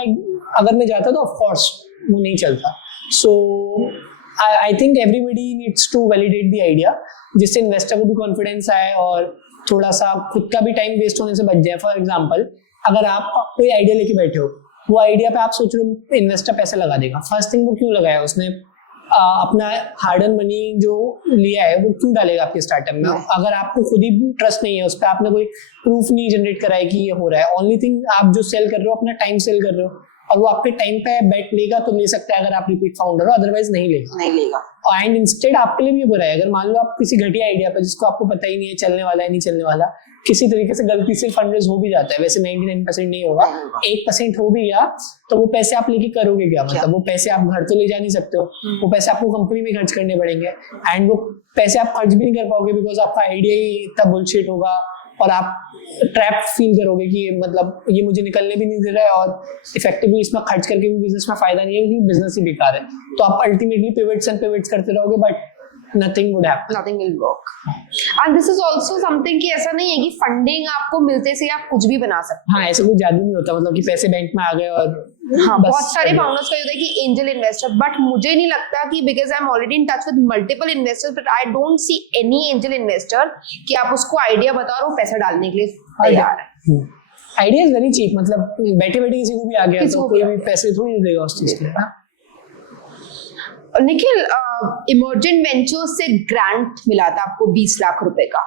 अगर मैं जाता तो of course वो नहीं चलता. So I think everybody needs to validate the idea, जिससे इन्वेस्टर को भी कॉन्फिडेंस आए और थोड़ा सा खुद का भी टाइम वेस्ट होने से बच जाए. फॉर एग्जाम्पल, अगर आप कोई आइडिया लेके बैठे हो, वो आइडिया पे आप सोच रहे हो इन्वेस्टर पैसे लगा देगा. फर्स्ट थिंग, वो क्यों लगाया? उसने अपना हार्ड अर्न मनी जो लिया है वो क्यों डालेगा आपके स्टार्टअप में? अगर आपको खुद ही ट्रस्ट नहीं है उस पर, आपने कोई प्रूफ नहीं जनरेट करा है कि ये हो रहा है. ओनली थिंग आप जो सेल कर रहे हो, अपना टाइम सेल कर रहे हो, और वो आपके टाइम पे बेट लेगा तो ले सकता है अगर आप रिपीट फाउंडर हो, अदरवाइज नहीं लेगा. एंड इंस्टेड आपके लिए भी बुरा है अगर मान लो आप किसी घटिया आइडिया पे जिसको आपको पता ही नहीं है चलने वाला है नहीं चलने वाला, किसी तरीके से गलती से फंड रेज हो भी जाता है. वैसे 99% नहीं होगा, 1% हो भी गया तो वो पैसे आप लेके करोगे क्या? मतलब वो पैसे आप घर तो ले जा नहीं सकते हो, वो पैसे आपको कंपनी में खर्च करने पड़ेंगे. एंड वो पैसे आप खर्च भी नहीं कर पाओगे बिकॉज आपका आइडिया ही इतना बुलशिट होगा और आप ट्रैप फील करोगे कि मतलब ये मुझे निकलने भी नहीं दे रहा है और इफेक्टिवली इसमें खर्च करके भी बिजनेस में फायदा नहीं है क्योंकि बिजनेस ही बेकार है. तो आप अल्टीमेटली पिवट्स करते रहोगे, but nothing would happen. Nothing will work. And this is also something कि ऐसा नहीं है कि फंडिंग आपको मिलते से आप कुछ भी बना सकते हाँ, ऐसा कोई जादू नहीं होता, मतलब कि पैसे बैंक में आ गए और हाँ, बस बहुत सारे फाउंडर्स का ये होता है कि एंजल इन्वेस्टर, बट मुझे नहीं लगता कि because I am already in touch with multiple investors, but I don't see any angel investor कि आप उसको आइडिया बताओ और वो पैसा डालने के लिए तैयार है। आइडिया इज वेरी चीप, मतलब बैठे बैठे किसी को भी आ गया तो कोई भी पैसे थोड़ी दे देगा उस चीज के लिए। निखिल, इमर्जेंट वेंचर्स से ग्रांट मिला था आपको 20 लाख रुपए का,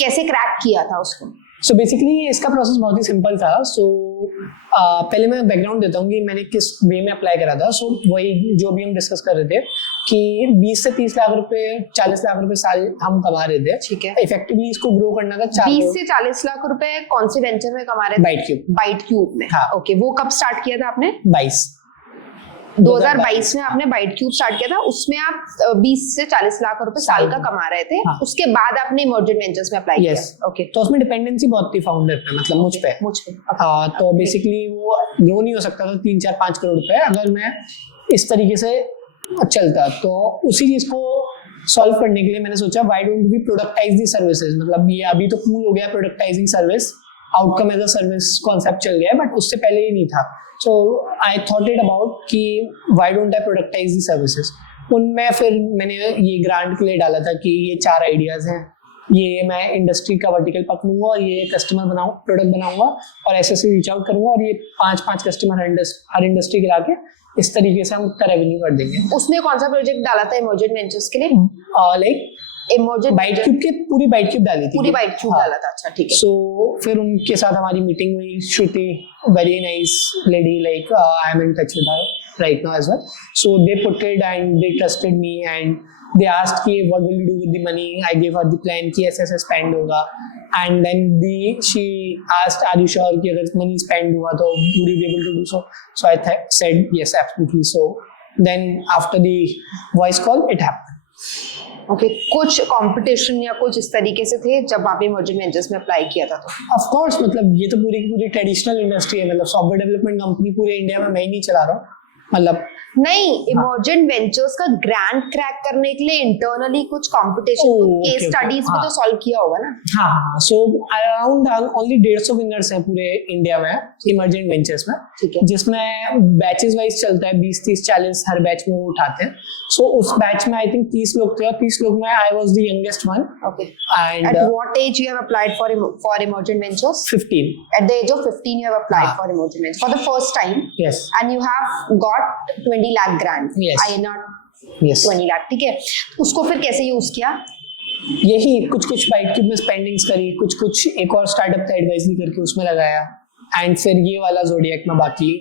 कैसे क्रैक किया था उसको? सो बेसिकली इसका प्रोसेस बहुत ही सिंपल था। सो पहले मैं बैकग्राउंड देता हूँ कि मैंने किस वे में अप्लाई करा था। सो वही जो भी हम डिस्कस कर रहे थे कि 20 से 30 लाख रुपए 40 लाख रुपए साल हम कमा रहे थे। ठीक है, इफेक्टिवली इसको ग्रो करना था 20 से 40 लाख रुपए कौन से वेंचर में कमा रहे थे? बाइट क्यूब में। हाँ। ओके, वो कब स्टार्ट किया था आपने? 2022 में आपने बाइट क्यूब स्टार्ट किया था, उसमें आप 20 से 40 लाख रुपए साल का कमा रहे थे। हाँ। उसके बाद आपने इमर्जेंट वेंचर्स में अप्लाई किया। ओके, तो उसमें डिपेंडेंसी बहुत थी फाउंडर पे, मतलब मुझ पे। तो बेसिकली वो ग्रो नहीं हो सकता था 3, 4, 5 करोड़ रुपए अगर मैं इस तरीके से चलता। तो उसी चीज को सॉल्व करने के लिए मैंने सोचा why don't we productize the services. मतलब ये अभी तो कूल हो गया productizing service, outcome as a service concept चल गया है, बट उससे पहले ये नहीं था। So I thought it about कि why don't I productize the services. उनमें फिर मैंने ये ग्रांट के लिए डाला था कि ये 4 आइडियाज हैं, ये मैं इंडस्ट्री का वर्टिकल पकड़ूंगा और ये कस्टमर बनाऊँ प्रोडक्ट बनाऊंगा और ऐसे रीच आउट करूंगा और ये 5 कस्टमर हर इंडस्ट्री के लाके इस तरीके से हम उतना रेवेन्यू कर देंगे। उसने कौन सा प्रोजेक्ट डाला था इमर्जेंट वेंचर्स के लिए? लाइक इमर्जेंट बाइट क्यूब के पूरी बाइट क्यूब डाली थी, पूरी बाइट क्यूब डाला था। अच्छा, ठीक है। सो फिर उनके साथ हमारी मीटिंग हुई। Shruti, very nice lady, like I am in touch with her right now as well. So they put it and they trusted me and they asked कि what will you do with the money. I give her the plan कि ऐसे ऐसे स्पेंड होगा and then she asked are you sure कि अगर मनी स्पेंड हुआ तो would you be able to do so. So I said yes absolutely. So then after the voice call it happened. Okay, कुछ कंपटीशन या कुछ इस तरीके से थे जब आप इमर्जिंग वेंचर्स में अप्लाई किया था? तो ऑफ कोर्स, मतलब ये तो पूरी की पूरी ट्रेडिशनल इंडस्ट्री है, मतलब सॉफ्टवेयर डेवलपमेंट कंपनी पूरे इंडिया में मैं ही नहीं चला रहा हूँ। मतलब नहीं, इमर्जेंट वेंचर्स का ग्रांट क्रैक करने के लिए इंटरनली कुछ कंपटीशन, केस स्टडीज भी तो सॉल्व किया होगा ना? हाँ, सो अराउंड ओनली 150 विनर्स हैं पूरे इंडिया में इमर्जेंट वेंचर्स में। ठीक है, जिसमें बैचेस वाइज चलता है, 20, 30, 40 हर बैच में वो उठाते हैं। सो उस बैच में आई थिंक 30 लोग थे और 30 लोग में I was the youngest one. Okay, and at what age you have applied for emergent ventures? 15. At the age of 15 you have applied for emerging ventures for the first time. Yes. And you have got 20 lakh grant. Yes. INR Yes. 20 lakh, ठीक है। उसको फिर कैसे यूज किया? यही कुछ बाइट क्यूब में स्पेंडिंग्स करी, कुछ एक और स्टार्टअप का एडवाइजरी करके उसमें लगाया एंड फिर ये वाला ज़ोडिएक में बाकी।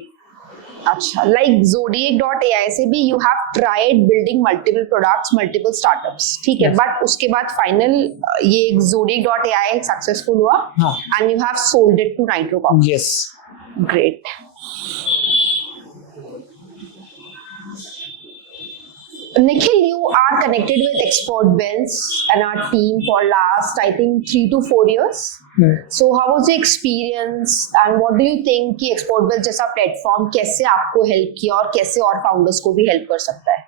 अच्छा, like Zodiac.ai से भी you have tried building multiple products, multiple startups, ठीक है, Yes. बट उसके बाद फाइनल ये Zodiac.ai सक्सेसफुल हुआ हाँ. and you have sold it to Nitro Corp. Yes. Great. Nikhil, you are connected with Export Bells and our team for last, I think, 3 to 4 years. So how was your experience and what do you think कि Export Bells जैसा प्लेटफॉर्म कैसे आपको हेल्प किया और कैसे और फाउंडर्स को भी हेल्प कर सकता है?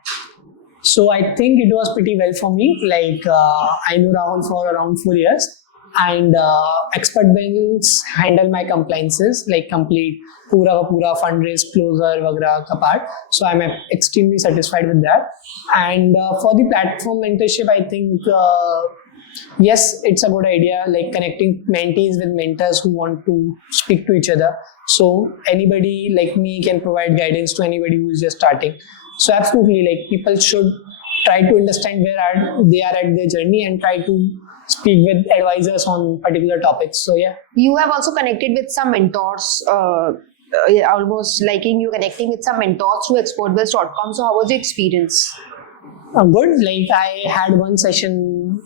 So I think it was pretty well for me. Like I knew Rahul for around 4 years, and Expert Bells handle my compliances, like complete पूरा का पूरा fundraise, closure वगैरह का part. So I'm extremely satisfied with that. And for the platform mentorship, I think yes, it's a good idea, like connecting mentees with mentors who want to speak to each other. So anybody like me can provide guidance to anybody who is just starting. So absolutely, like people should try to understand where they are at their journey and try to speak with advisors on particular topics. So yeah. You have also connected with some mentors, almost liking you connecting with some mentors through exportbells.com. So how was your experience? Good. Like I had one session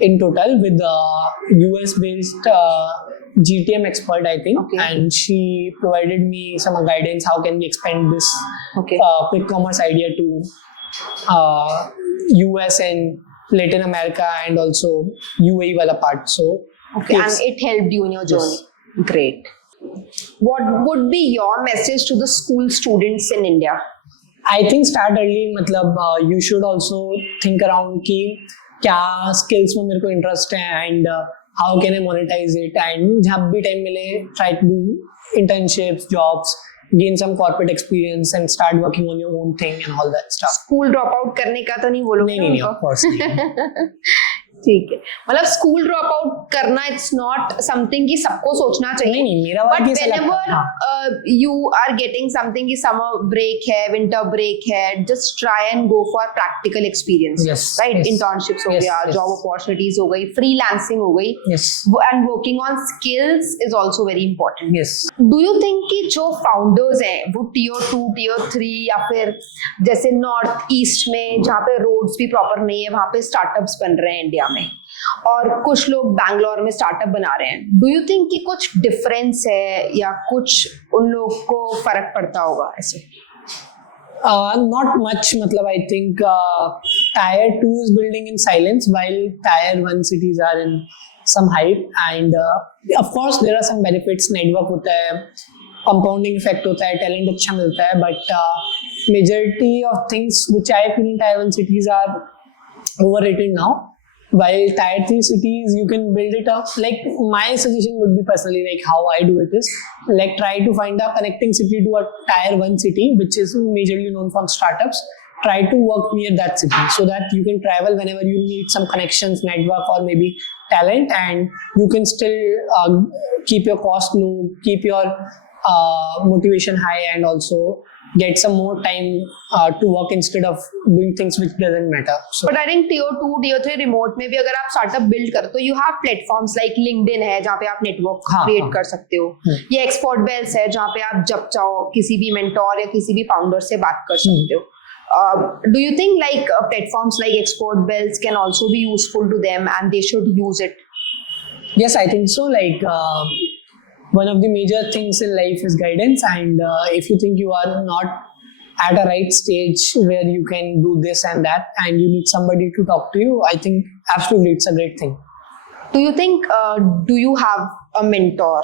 in total with the US based GTM expert, I think. Okay. And she provided me some guidance how can we expand this quick commerce idea to US and Latin America and also UAE wala part. So and it helped you in your journey. Yes. Great. What would be your message to the school students in India? I think start early, मतलब you should also think around कि क्या स्किल्स में मेरे को इंटरेस्ट है and how can I monetise it, and जब भी टाइम मिले try to do internships, jobs, gain some corporate experience and start working on your own thing and all that stuff. School drop out करने का तो नहीं बोलोगे? नहीं, of course नहीं. ठीक है, मतलब स्कूल ड्रॉप आउट करना इट्स नॉट समथिंग कि सबको सोचना चाहिए. नहीं, मेरा वर्क बट ऐसा लगता है. Whenever you are getting something कि समर ब्रेक है, विंटर ब्रेक है, just try and go for practical experience, right? Internships हो गया, जॉब अपॉर्चुनिटीज हो गई, फ्रीलांसिंग हो गई, and working on skills is also very important. Do you think कि जो फाउंडर्स हैं वो टियर 2, टियर 3 या फिर जैसे नॉर्थ ईस्ट में जहाँ पे रोड्स भी प्रॉपर नहीं है वहां पे स्टार्टअप्स बन रहे हैं इंडिया में, और कुछ लोग बैंगलोर में स्टार्टअप बना रहे हैं, डू यू थिंक कि कुछ डिफरेंस है या कुछ उन लोग को फर्क पड़ता होगा ऐसे? Not much, मतलब I think tier 2 is building in silence while tier 1 cities are in some hype, and of course there are some benefits. Network होता है, compounding effect होता है, talent अच्छा मिलता है, but majority of things which I feel in tier 1 cities are overrated now. While tier 3 cities you can build it up. Like my suggestion would be personally, like how I do it is like try to find a connecting city to a tier 1 city which is majorly known for startups. Try to work near that city so that you can travel whenever you need some connections, network, or maybe talent, and you can still keep your cost low, keep your motivation high, and also get some more time to work instead of doing things which doesn't matter. So, but I think tier 2, tier 3 remote में भी अगर आप स्टार्टअप बिल्ड करते हो, you have platforms like LinkedIn है जहाँ पे आप नेटवर्क क्रिएट कर सकते हो, ये एक्सपोर्ट बेल्स है जहाँ पे आप जब चाहो किसी भी मेंटोर या किसी भी फाउंडर से बात कर सकते हो. Do you think like platforms like export bells can also be useful to them and they should use it? Yes, I think so. Like one of the major things in life is guidance, and if you think you are not at a right stage where you can do this and that and you need somebody to talk to you, I think absolutely it's a great thing. Do you think do you have a mentor?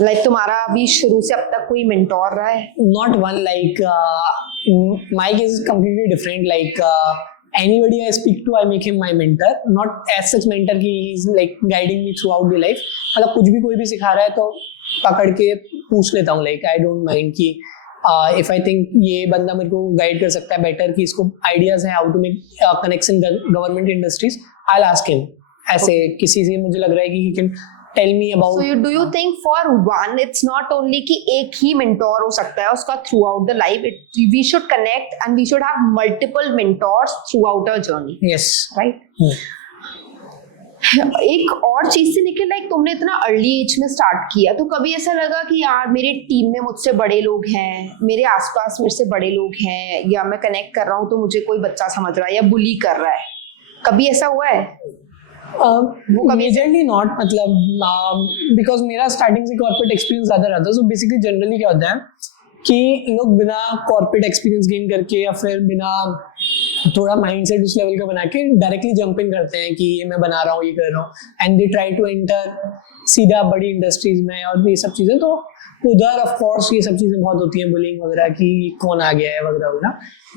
Like तुम्हारा अभी शुरू से अब तक कोई mentor रहा है? Not one. Like my case is completely different. Like anybody I speak to, I make him my mentor. Not as such mentor कि he's like guiding me throughout the life. मतलब कुछ भी कोई भी सिखा रहा है तो पकड़ के पूछ लेता हूँ. Like I don't mind कि if I think ये बंदा मेरे को गाइड कर सकता है बेटर, कि इसको आइडियाज है how to make connects in government industries, I'll ask him. ऐसे किसी से मुझे लग रहा है कि he can tell me about. So do you think for one it's not only कि एक ही mentor हो सकता है उसका throughout the life, we should connect and we should have multiple mentors throughout our journey. Yes. Right? एक और चीज से निकल, लाइक तुमने इतना अर्ली एज में स्टार्ट किया, तो कभी ऐसा लगा कि यार मेरे टीम में मुझसे बड़े लोग हैं, मेरे आसपास मेरे से बड़े लोग हैं, या मैं कनेक्ट कर रहा हूँ तो मुझे कोई बच्चा समझ रहा है या बुली कर रहा है, कभी ऐसा हुआ है? मेजरली नॉट, मतलब बिकॉज मेरा स्टार्टिंग से कॉर्पोरेट एक्सपीरियंस ज्यादा रहता है. सो बेसिकली जनरली क्या होता है कि लोग बिना कॉर्पोरेट एक्सपीरियंस गेन करके या फिर बिना थोड़ा माइंडसेट उस लेवल का बना के डायरेक्टली जंप इन करते हैं कि ये मैं बना रहा हूँ, ये कर रहा हूँ, and they try to enter सीधा बड़ी इंडस्ट्रीज में और ये सब चीजें. तो उधर ऑफ कोर्स ये सब चीजें बहुत होती हैं, बुलिंग वगैरह की कौन आ गया है वगैरह वगैरह.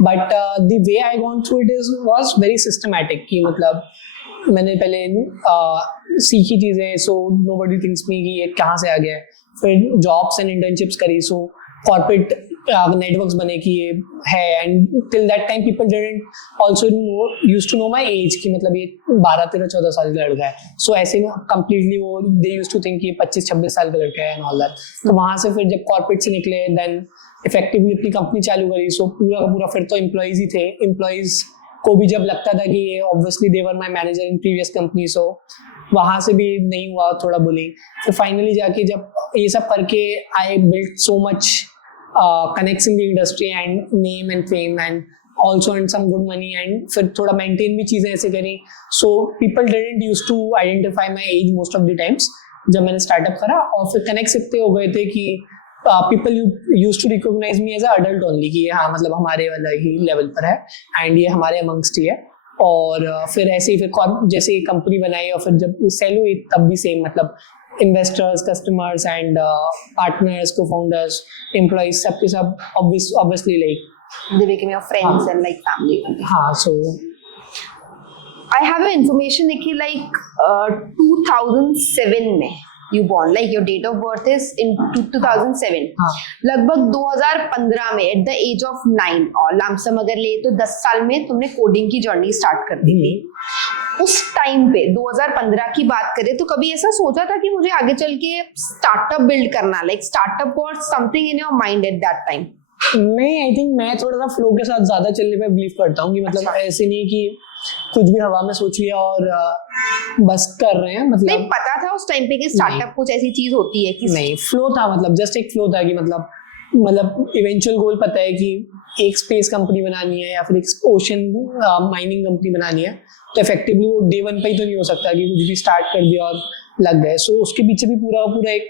But the way I gone through it is was very systematic, कि मतलब मैंने पहले सीखी चीजें, सो नोबडी थिंक्स मी कि ये कहाँ से आ गया है. फिर जॉब्स एंड इंटर्नशिप्स करी, सो कॉर्पोरेट नेटवर्क्स बने कि ये है, and till that time people didn't also used to know my age, कि मतलब ये 12, 13, 14 साल का लड़का है. सो ऐसे में कंप्लीटली वो दे यूज्ड टू थिंक कि 25, 26 साल का लड़का है एंड ऑल दैट. तो वहां से फिर जब कॉर्पोरेट से निकले, देन इफेक्टिवली अपनी कंपनी चालू करी. सो पूरा का पूरा फिर तो एम्प्लॉइज ही थे. एम्प्लॉइज को भी जब लगता था कि ये obviously they were my manager in previous company, so वहां से भी नहीं हुआ थोड़ा बुलिंग. फिर फाइनली जाके जब ये सब करके I built so much connects in the industry and name and fame and also earned some good money, and फिर थोड़ा maintain भी चीजें ऐसे करी. So people didn't used to identify my age most of the times जब मैंने startup करा, और फिर connects इतने हो गए थे कि people used to recognize me as an adult only, कि हाँ मतलब हमारे वाला ही level पर है and ये हमारे amongst ही है. और फिर ऐसे ही फिर जैसे ही कंपनी बनाई और फिर जब सेल हुई तब भी सेम, मतलब investors, customers and partners, co-founders, employees सबके सब obviously like They became your friends and like family. हाँ. So I have an information Nikhil like 2007 में you born like your date of birth is in 2007. हाँ. लगभग 2015 में at the age of 9 और लमसम अगर ले तो 10 साल में तुमने कोडिंग की जर्नी स्टार्ट कर दी थी. उस टाइम पे 2015 की बात करें तो कभी ऐसा सोचा था कि मुझे आगे चल के स्टार्टअप बिल्ड करना, लाइक स्टार्टअप और something in your mind at that time? नहीं, आई थिंक मैं थोड़ा सा फ्लो के साथ ज्यादा चलने पे बिलीव करता हूँ कि मतलब ऐसे नहीं कि कुछ भी हवा में सोच लिया और बस कर रहे हैं. मतलब नहीं पता था उस टाइम पे कि स्टार्टअप कुछ ऐसी चीज होती है कि नहीं, फ्लो था. मतलब जस्ट एक फ्लो था कि मतलब इवेंचुअल गोल पता है कि एक स्पेस कंपनी बनानी है या फिर एक ओशन माइनिंग कंपनी बनानी है, तो इफेक्टिवली वो डे वन पे ही तो नहीं हो सकता कि कुछ भी स्टार्ट कर दिया और लग गए. सो उसके पीछे भी पूरा एक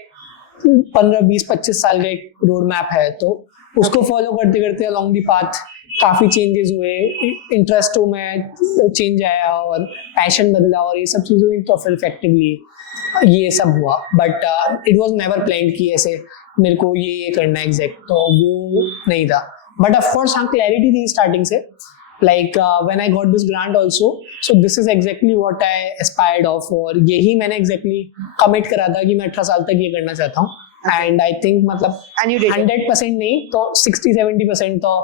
15-20-25 साल का एक रोड मैप है. तो उसको फॉलो करते करते अलॉन्ग दी पाथ काफी चेंजेस हुए, इंटरेस्टों में चेंज आया और पैशन बदला और ये सब चीजें हुई, तो फिर इफेक्टिवली ये सब हुआ. But it was never planned कि ऐसे मेरे को ये करना है एग्जैक्ट, तो वो नहीं था. बट ऑफ कोर्स हाँ, क्लैरिटी थी स्टार्टिंग से. Like when I got this grant also, so this is exactly what I aspired of, और यही मैंने exactly commit करा था कि मैं 18 साल तक ये करना चाहता हूँ. And I think मतलब 100% नहीं तो 60-70% तो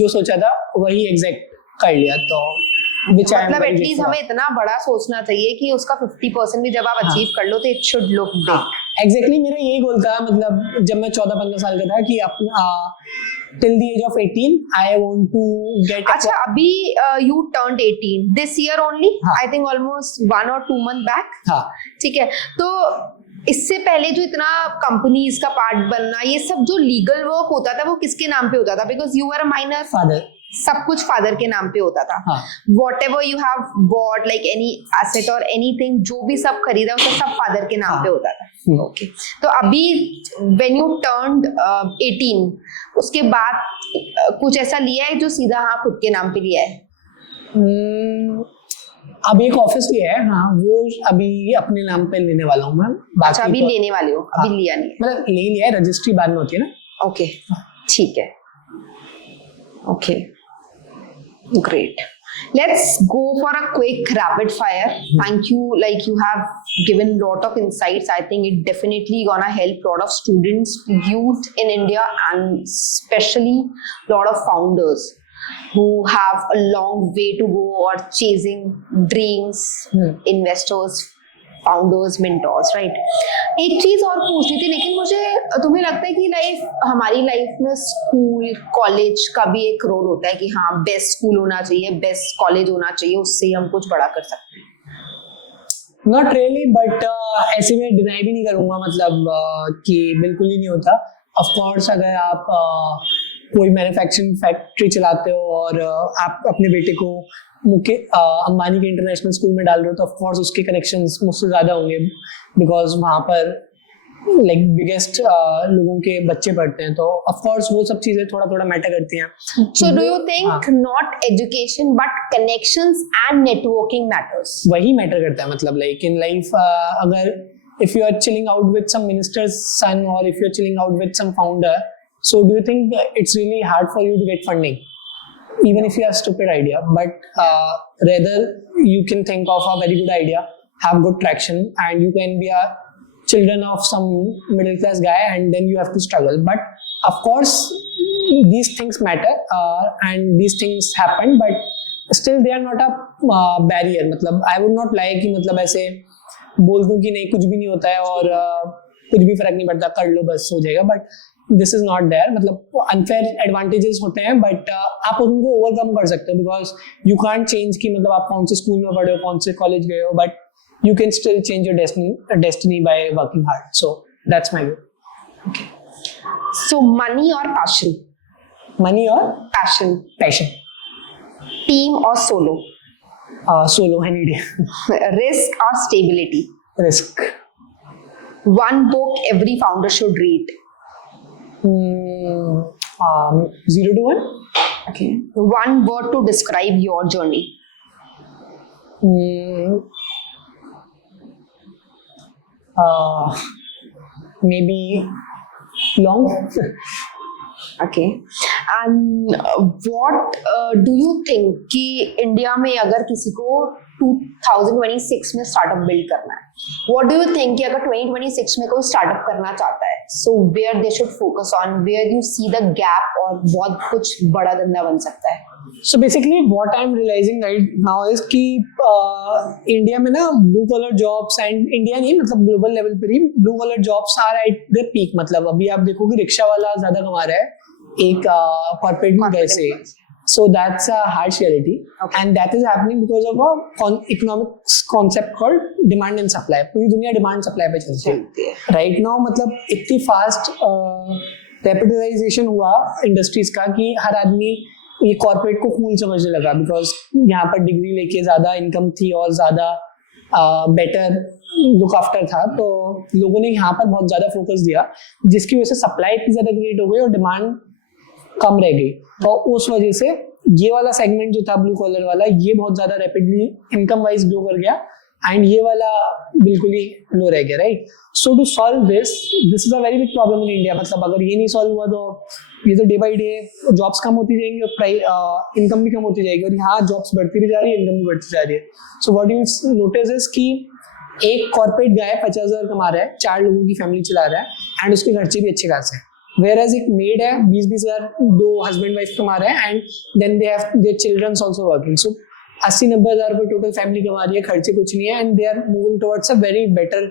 जो सोचा था वही exact कर लिया. तो मतलब एटलीस्ट हमें इतना बड़ा सोचना चाहिए कि उसका 50% भी जब आप अचीव कर लो तो it should look big. Exactly मेरा यही गोल था. मतलब जब मैं 14-15 साल का था कि अपना till the age of 18 I want to get. अच्छा, अभी you turned 18 this year only. I think almost 1 or 2 month back. हाँ. ठीक है, तो इससे पहले जो इतना कंपनीज का पार्ट बनना, ये सब जो लीगल वर्क होता था वो किसके नाम पे होता था? Because you are a minor. Father. सब कुछ फादर के नाम पे होता था. Whatever you have bought like any asset और एनीथिंग, जो भी सब खरीदा उसका सब फादर के नाम पे होता था. ओके, तो अभी व्हेन यू टर्न्ड 18 उसके बाद कुछ ऐसा लिया है जो सीधा हाँ खुद के नाम पे लिया है? अभी एक ऑफिस लिया है. हाँ, वो अभी अपने नाम पे लेने वाला हूँ मैं. अच्छा, अभी लेने वाले हो? अभी लिया नहीं है? मतलब ले लिया है, रजिस्ट्री बाद में होती है ना. ओके, ठीक है. Okay, great. Let's go for a quick rapid fire. Thank you. Like you have given lot of insights. I think it definitely gonna help lot of students, youth in India, and especially lot of founders who have a long way to go or chasing dreams, investors, founders, mentors, right? एक चीज और पूछनी थी, लेकिन मुझे तुम्हें लगता है कि हमारी लाइफ में स्कूल कॉलेज का भी एक रोल होता है कि हाँ बेस्ट स्कूल होना चाहिए, बेस्ट कॉलेज होना चाहिए, उससे हम कुछ बड़ा कर सकते हैं? नॉट रियली, बट ऐसे में डिनाई भी नहीं करूंगा मतलब कि बिल्कुल ही नहीं होता. ऑफ कोर्स अगर आप कोई मैन्युफैक्चरिंग फैक्ट्री चलाते हो और आप अपने बेटे को अंबानी के इंटरनेशनल स्कूल में डाल रहे हो, तो ऑफ कोर्स उसके कनेक्शंस मुझसे ज्यादा होंगे, बिकॉज वहाँ पर लाइक बिगेस्ट लोगों के बच्चे पढ़ते हैं. तो ऑफ कोर्स वो सब चीजें थोड़ा मैटर करती हैं. So do you think not education but connections and networking matters? वही मैटर करता है. मतलब लाइक इन लाइफ अगर if you are chilling out with some minister's son or if you are chilling out with some founder, so do you think it's really hard for you to get funding even if you have stupid idea? But rather you can think of a very good idea, have good traction, and you can be a children of some middle class guy, and then you have to struggle. But of course these things matter and these things happen, but still they are not a barrier. मतलब I would not like कि मतलब ऐसे बोल दूं कि नहीं कुछ भी नहीं होता है और कुछ भी फर्क नहीं पड़ता, कर लो बस हो जाएगा. But this is not there. मतलब अनफेयर एडवांटेजेस होते हैं, बट आप उनको ओवरकम कर सकते हो, बिकॉज यू कांट चेंज कि मतलब आप कौन से स्कूल में पढ़े हो, कौन से कॉलेज गए हो, but you can still change your destiny by working hard. So that's my view. Okay, so money और पैशन? मनी और पैशन. टीम और सोलो? सोलो है नीड. रिस्क और stability? Risk. One book every founder should read? 0 to 1. Okay. One word to describe your journey? May be long. Okay. And what do you think कि इंडिया में अगर किसी को 2026 में स्टार्टअप बिल्ड करना है, व्हाट डू यू थिंक कि अगर 2026 में कोई स्टार्टअप करना चाहता है, so where they should focus on, where you see the gap, और बहुत कुछ बड़ा धंधा बन सकता है? So basically what I'm realizing right now is कि इंडिया में ना blue collar jobs, and India नहीं मतलब ग्लोबल लेवल पर ही blue collar jobs are at the peak. मतलब अभी आप देखोगे रिक्शा वाला ज्यादा कमा रहा है एक कॉर्पोरेट में से. So that's a harsh reality, and that is happening because of a economic concept called demand and supply. पूरी दुनिया डिमांड सप्लाई पे चलती है right now. मतलब इतनी फास्ट कैपिटलाइजेशन हुआ इंडस्ट्रीज का कि हर आदमी ये कॉर्पोरेट को कूल समझने लगा, बिकॉज यहाँ पर डिग्री लेके ज्यादा इनकम थी और ज्यादा बेटर लुक आफ्टर था, तो लोगों ने यहाँ पर बहुत ज्यादा फोकस दिया, जिसकी वजह से सप्लाई इतनी ज्यादा क्रिएट हो गई और डिमांड कम रह गई. तो उस वजह से ये वाला सेगमेंट जो था ब्लू कॉलर वाला, ये बहुत ज्यादा रैपिडली इनकम वाइज ग्रो कर गया, एंड ये वाला बिल्कुल ही लो रह गया. Right. So to solve this is a very big problem in India. मतलब अगर ये नहीं सॉल्व हुआ तो ये तो डे बाई डे जॉब्स कम होती जाएंगी और इनकम भी कम होती जाएगी, और यहाँ जॉब्स बढ़ती भी जा रही है, इनकम भी बढ़ती जा रही है. So what you notice is कि एक कॉर्पोरेट गाय 50,000 कमा रहा है, 4 लोगों की फैमिली चला रहा है, एंड उसके खर्चे भी अच्छे खासे हैं. Whereas एक मेड है 20,000 दो हस्बैंड वाइफ कमा रहे हैं, and then they have their childrens also working. So 80-90,000 रुपए टोटल फैमिली कमा रही है, खर्चे कुछ नहीं है, and they are moving towards a very better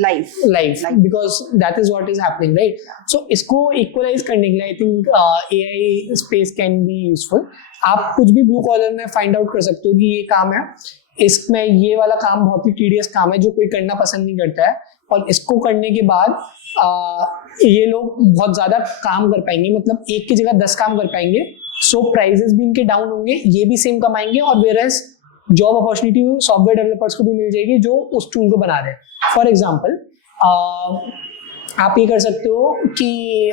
life because that is what is happening. Right. So इसको इक्वलाइज करने के लिए I think AI space can be useful. आप कुछ भी ब्लू कॉलर में फाइंड आउट कर सकते हो कि ये काम है, इसमें ये वाला काम बहुत ही टीडियस काम है जो कोई करना पसंद नहीं करता है, और इसको करने के बाद ये लोग बहुत ज्यादा काम कर पाएंगे, मतलब एक की जगह 10 काम कर पाएंगे. सो प्राइजेस भी इनके डाउन होंगे, ये भी सेम कमाएंगे, और whereas job opportunity software developers को भी मिल जाएगी जो उस टूल को बना रहे हैं. फॉर एग्जाम्पल आप ये कर सकते हो कि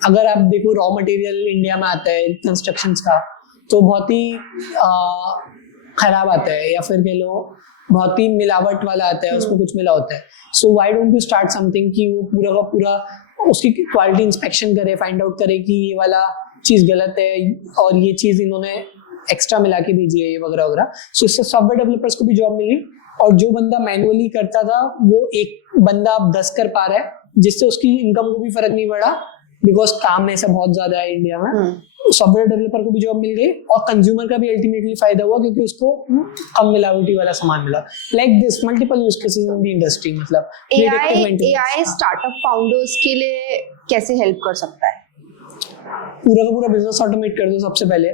अगर आप देखो रॉ मटेरियल इंडिया में आता है कंस्ट्रक्शन का, तो बहुत ही खराब आता है, या फिर कह लो बहुत ही मिलावट वाला आता है, उसमें कुछ मिला होता है. सो why don't you start something कि वो पूरा का पूरा उसकी क्वालिटी इंस्पेक्शन करे, फाइंड आउट करे कि ये वाला चीज गलत है और ये चीज इन्होंने एक्स्ट्रा मिला के भेजी है, ये वगैरह वगैरह. सो इससे सॉफ्टवेयर डेवलपर्स को भी जॉब मिली, और जो बंदा मैनुअली करता था वो एक बंदा अब 10 कर पा रहा है, जिससे उसकी इनकम को भी फर्क नहीं पड़ा, बिकॉज काम ऐसा बहुत ज्यादा है इंडिया में. सॉफ्टवेयर डेवलपर को भी जॉब मिल गई, और कंज्यूमर का भी अल्टीमेटली फायदा हुआ, क्योंकि उसको कम मिलावटी वाला सामान मिला. Like this multiple use cases in the industry. मतलब AI स्टार्टअप फाउंडर्स के लिए कैसे हेल्प कर सकता है? पूरा का पूरा बिजनेस ऑटोमेट कर दो. सबसे पहले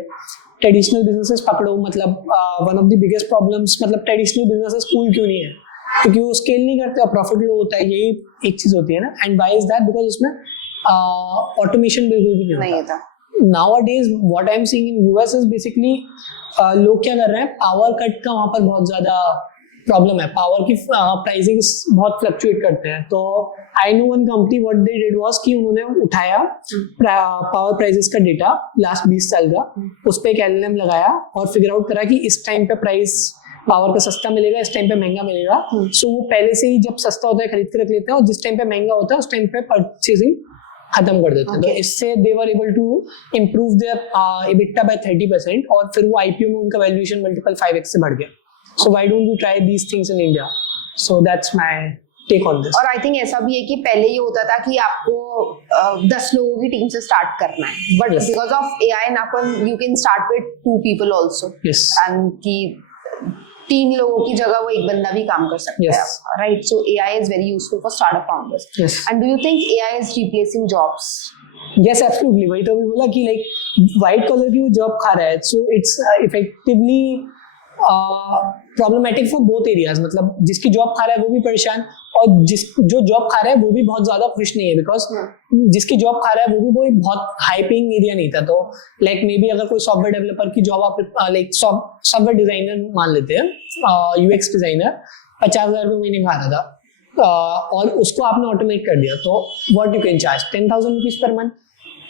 ट्रेडिशनल बिजनेसेस पकड़ो. मतलब one of the biggest problems, मतलब ट्रेडिशनल बिजनेसेस कूल क्यों नहीं है, क्योंकि वो स्केल नहीं करते और प्रॉफिट लो होता है, यही एक चीज होती है ना. And why is that? Because उसमें ऑटोमेशन बिल्कुल भी नहीं होता. Nowadays what I'm seeing in US is basically लोग क्या कर रहे हैं, पावर कट का वहाँ पर बहुत ज्यादा प्रॉब्लम है. पावर की प्राइसिंग बहुत फ्लक्चुएट करते हैं. तो I know one company what they did was कि उन्होंने उठाया पावर प्राइसेस का डेटा लास्ट 20 साल का, उस पर एक LLM लगाया और फिगर आउट करा कि इस टाइम पे प्राइस पावर का सस्ता मिलेगा, इस टाइम पे महंगा मिलेगा. सो वो पहले से ही जब सस्ता होता है खरीद के रख लेते हैं, और जिस टाइम पे महंगा होता है उस टाइम पे परचेजिंग खत्म कर देते हैं. तो इससे they were able to improve their EBITDA by 30%, और फिर वो IPO में उनका वैल्यूएशन मल्टीपल 5x से बढ़ गया. So why don't we try these things in India? So that's my take on this. और आई थिंक ऐसा भी है कि पहले ये होता था कि आपको 10 लोगों की टीम से स्टार्ट करना है, but because of AI now you can start with 2 people also. Yes. And कि 3 लोगों की जगह वो एक बंदा भी काम कर सकता है. Right. So AI is very useful for startup founders. Yes. And do you think AI is replacing jobs? Yes, absolutely. वही तो अभी बोला कि लाइक व्हाइट कॉलर की वो जॉब खा रहा है. So it's effectively problematic for both areas. मतलब जिसकी जॉब खा रहा है वो भी परेशान, और जो जॉब खा रहा है वो भी बहुत ज्यादा खुश नहीं है, बिकॉज जिसकी जॉब खा रहा है वो भी बहुत हाई पेइंग एरिया नहीं था. तो लाइक मे बी अगर कोई सॉफ्टवेयर डेवलपर की जॉब आप लाइक सॉफ्टवेयर डिजाइनर मान लेते हैं, UX डिजाइनर 50,000 रुपये महीने में आता था, और उसको आपने ऑटोमेट कर दिया, तो what you can charge 10,000 rupees per month.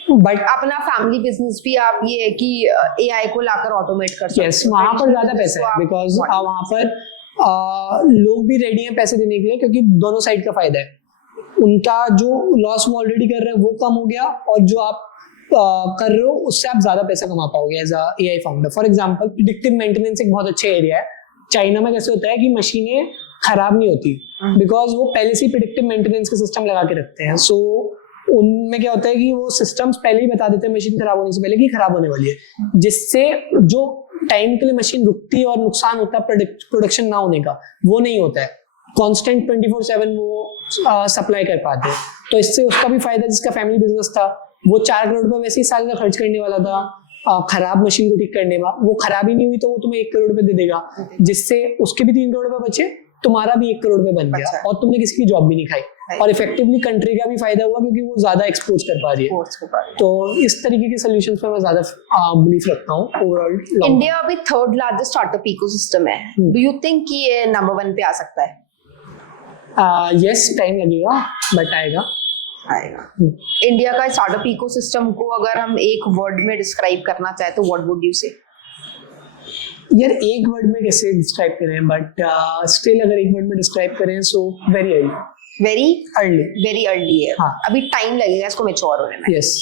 But अपना फैमिली बिजनेस भी आप ये है कि AI को लाकर ऑटोमेट कर सकते हैं. वहाँ पर ज्यादा पैसा है, बिकॉज वहाँ पर लोग भी रेडी हैं पैसे देने के लिए, क्योंकि दोनों साइड का फायदा है। उनका जो लॉस वो ऑलरेडी कर रहे हैं वो कम हो गया, और जो आप कर रहे हो उससे आप ज्यादा पैसा कमा पाओगे as a AI founder. For example predictive maintenance एक बहुत अच्छा एरिया है। चाइना में कैसे होता है कि मशीनें खराब नहीं होती, बिकॉज वो पहले से ही प्रिडिक्टिव मेंटेनेंस का सिस्टम लगा के रखते हैं। सो उनमें क्या होता है कि वो सिस्टम्स पहले ही बता देते हैं मशीन खराब होने से पहले कि खराब होने वाली है, जिससे जो टाइम के लिए मशीन रुकती है और नुकसान होता है प्रोडक्शन ना होने का, वो नहीं होता है। कांस्टेंट 24/7 वो सप्लाई कर पाते हैं। तो इससे उसका भी फायदा, जिसका फैमिली बिजनेस था वो 4 करोड़ रुपए वैसे ही साल का खर्च करने वाला था खराब मशीन को ठीक करने में, वो खराब ही नहीं हुई तो वो तुम्हें 1 करोड़ रुपए दे देगा, जिससे उसके भी 3 करोड़ रुपए बचे, तुम्हारा भी 1 करोड़ रुपए बन गया, और तुमने किसी की जॉब भी नहीं खाई, और इफेक्टिवली कंट्री का भी फायदा हुआ क्योंकि वो ज्यादा एक्सपोर्ट कर पा रही है। तो इस तरीके के सोल्यूशंस पे मैं ज्यादा बिलीव रखता हूँ ओवरऑल। इंडिया अभी 3rd लार्जेस्ट स्टार्टअप इकोसिस्टम है। डू यू थिंक कि ये नंबर 1 पे आ सकता है? यस, टाइम लगेगा बट आएगा। इंडिया का स्टार्टअप इकोसिस्टम को अगर हम एक वर्ड में डिस्क्राइब करना चाहे तो व्हाट वुड यू से? यार एक वर्ड में कैसे डिस्क्राइब करें, बट स्टिल अगर एक वर्ड में डिस्क्राइब करें सो वेरी अर्ली है। हाँ. अभी टाइम लगेगा इसको मैच्योर होने में। Yes,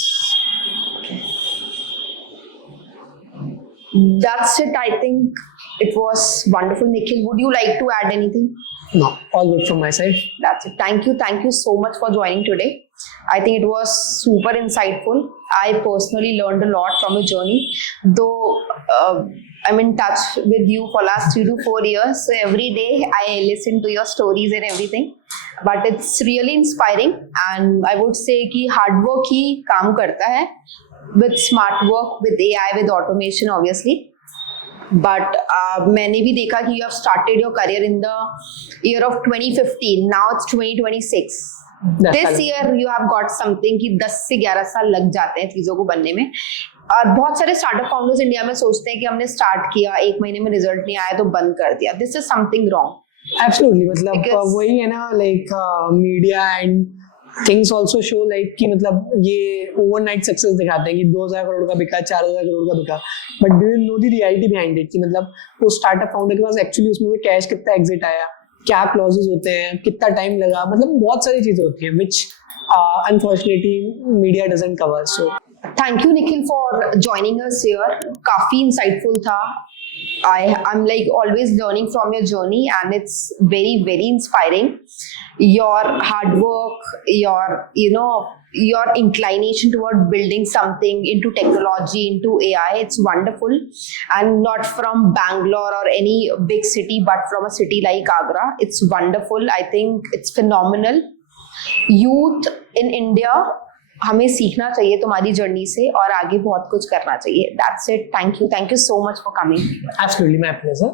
that's it. I think it was wonderful. Nikhil, would you like to add anything? no, all good from my side. That's it. Thank you so much for joining today. I think it was super insightful. I personally learned a lot from your journey, though I'm in touch with you for last 3 to 4 years, so every day I listen to your stories and everything, but it's really inspiring, and I would say कि hard work ही काम करता है, with smart work, with AI, with automation obviously. But मैंने भी देखा कि you have started your career in the year of 2015. Now it's 2026. This year you have got something कि 10 से 11 साल लग जाते हैं चीजों को बनने में। और बहुत सारे स्टार्टअप फाउंडर्स इंडिया में सोचते हैं कि हमने स्टार्ट किया, 1 महीने में रिजल्ट नहीं आया तो बंद कर दिया। This is something wrong. Absolutely, मतलब वही है ना, like media and things also show like कि मतलब ये ओवरनाइट सक्सेस दिखाते हैं कि 2000 करोड़ का बिका, 4000 करोड़ का बिका, but do you know the reality behind it कि मतलब वो स्टार्टअप फाउंडर के पास एक्चुअली उसमें से कैश कितना एग्जिट आया, क्या क्लॉजेस होते हैं, कितना टाइम लगा, मतलब बहुत सारी चीजें होती हैं which unfortunately media doesn't cover. So thank you Nikhil for joining us here. काफी इंसाइटफुल था। I'm like always learning from your journey, and it's very inspiring. Your hard work, your inclination toward building something into technology, into AI, it's wonderful. And not from Bangalore or any big city, but from a city like Agra, it's wonderful. I think it's phenomenal. Youth in India, हमें सीखना चाहिए तुम्हारी जर्नी से और आगे बहुत कुछ करना चाहिए। That's it. Thank you so much for coming. Absolutely, my pleasure.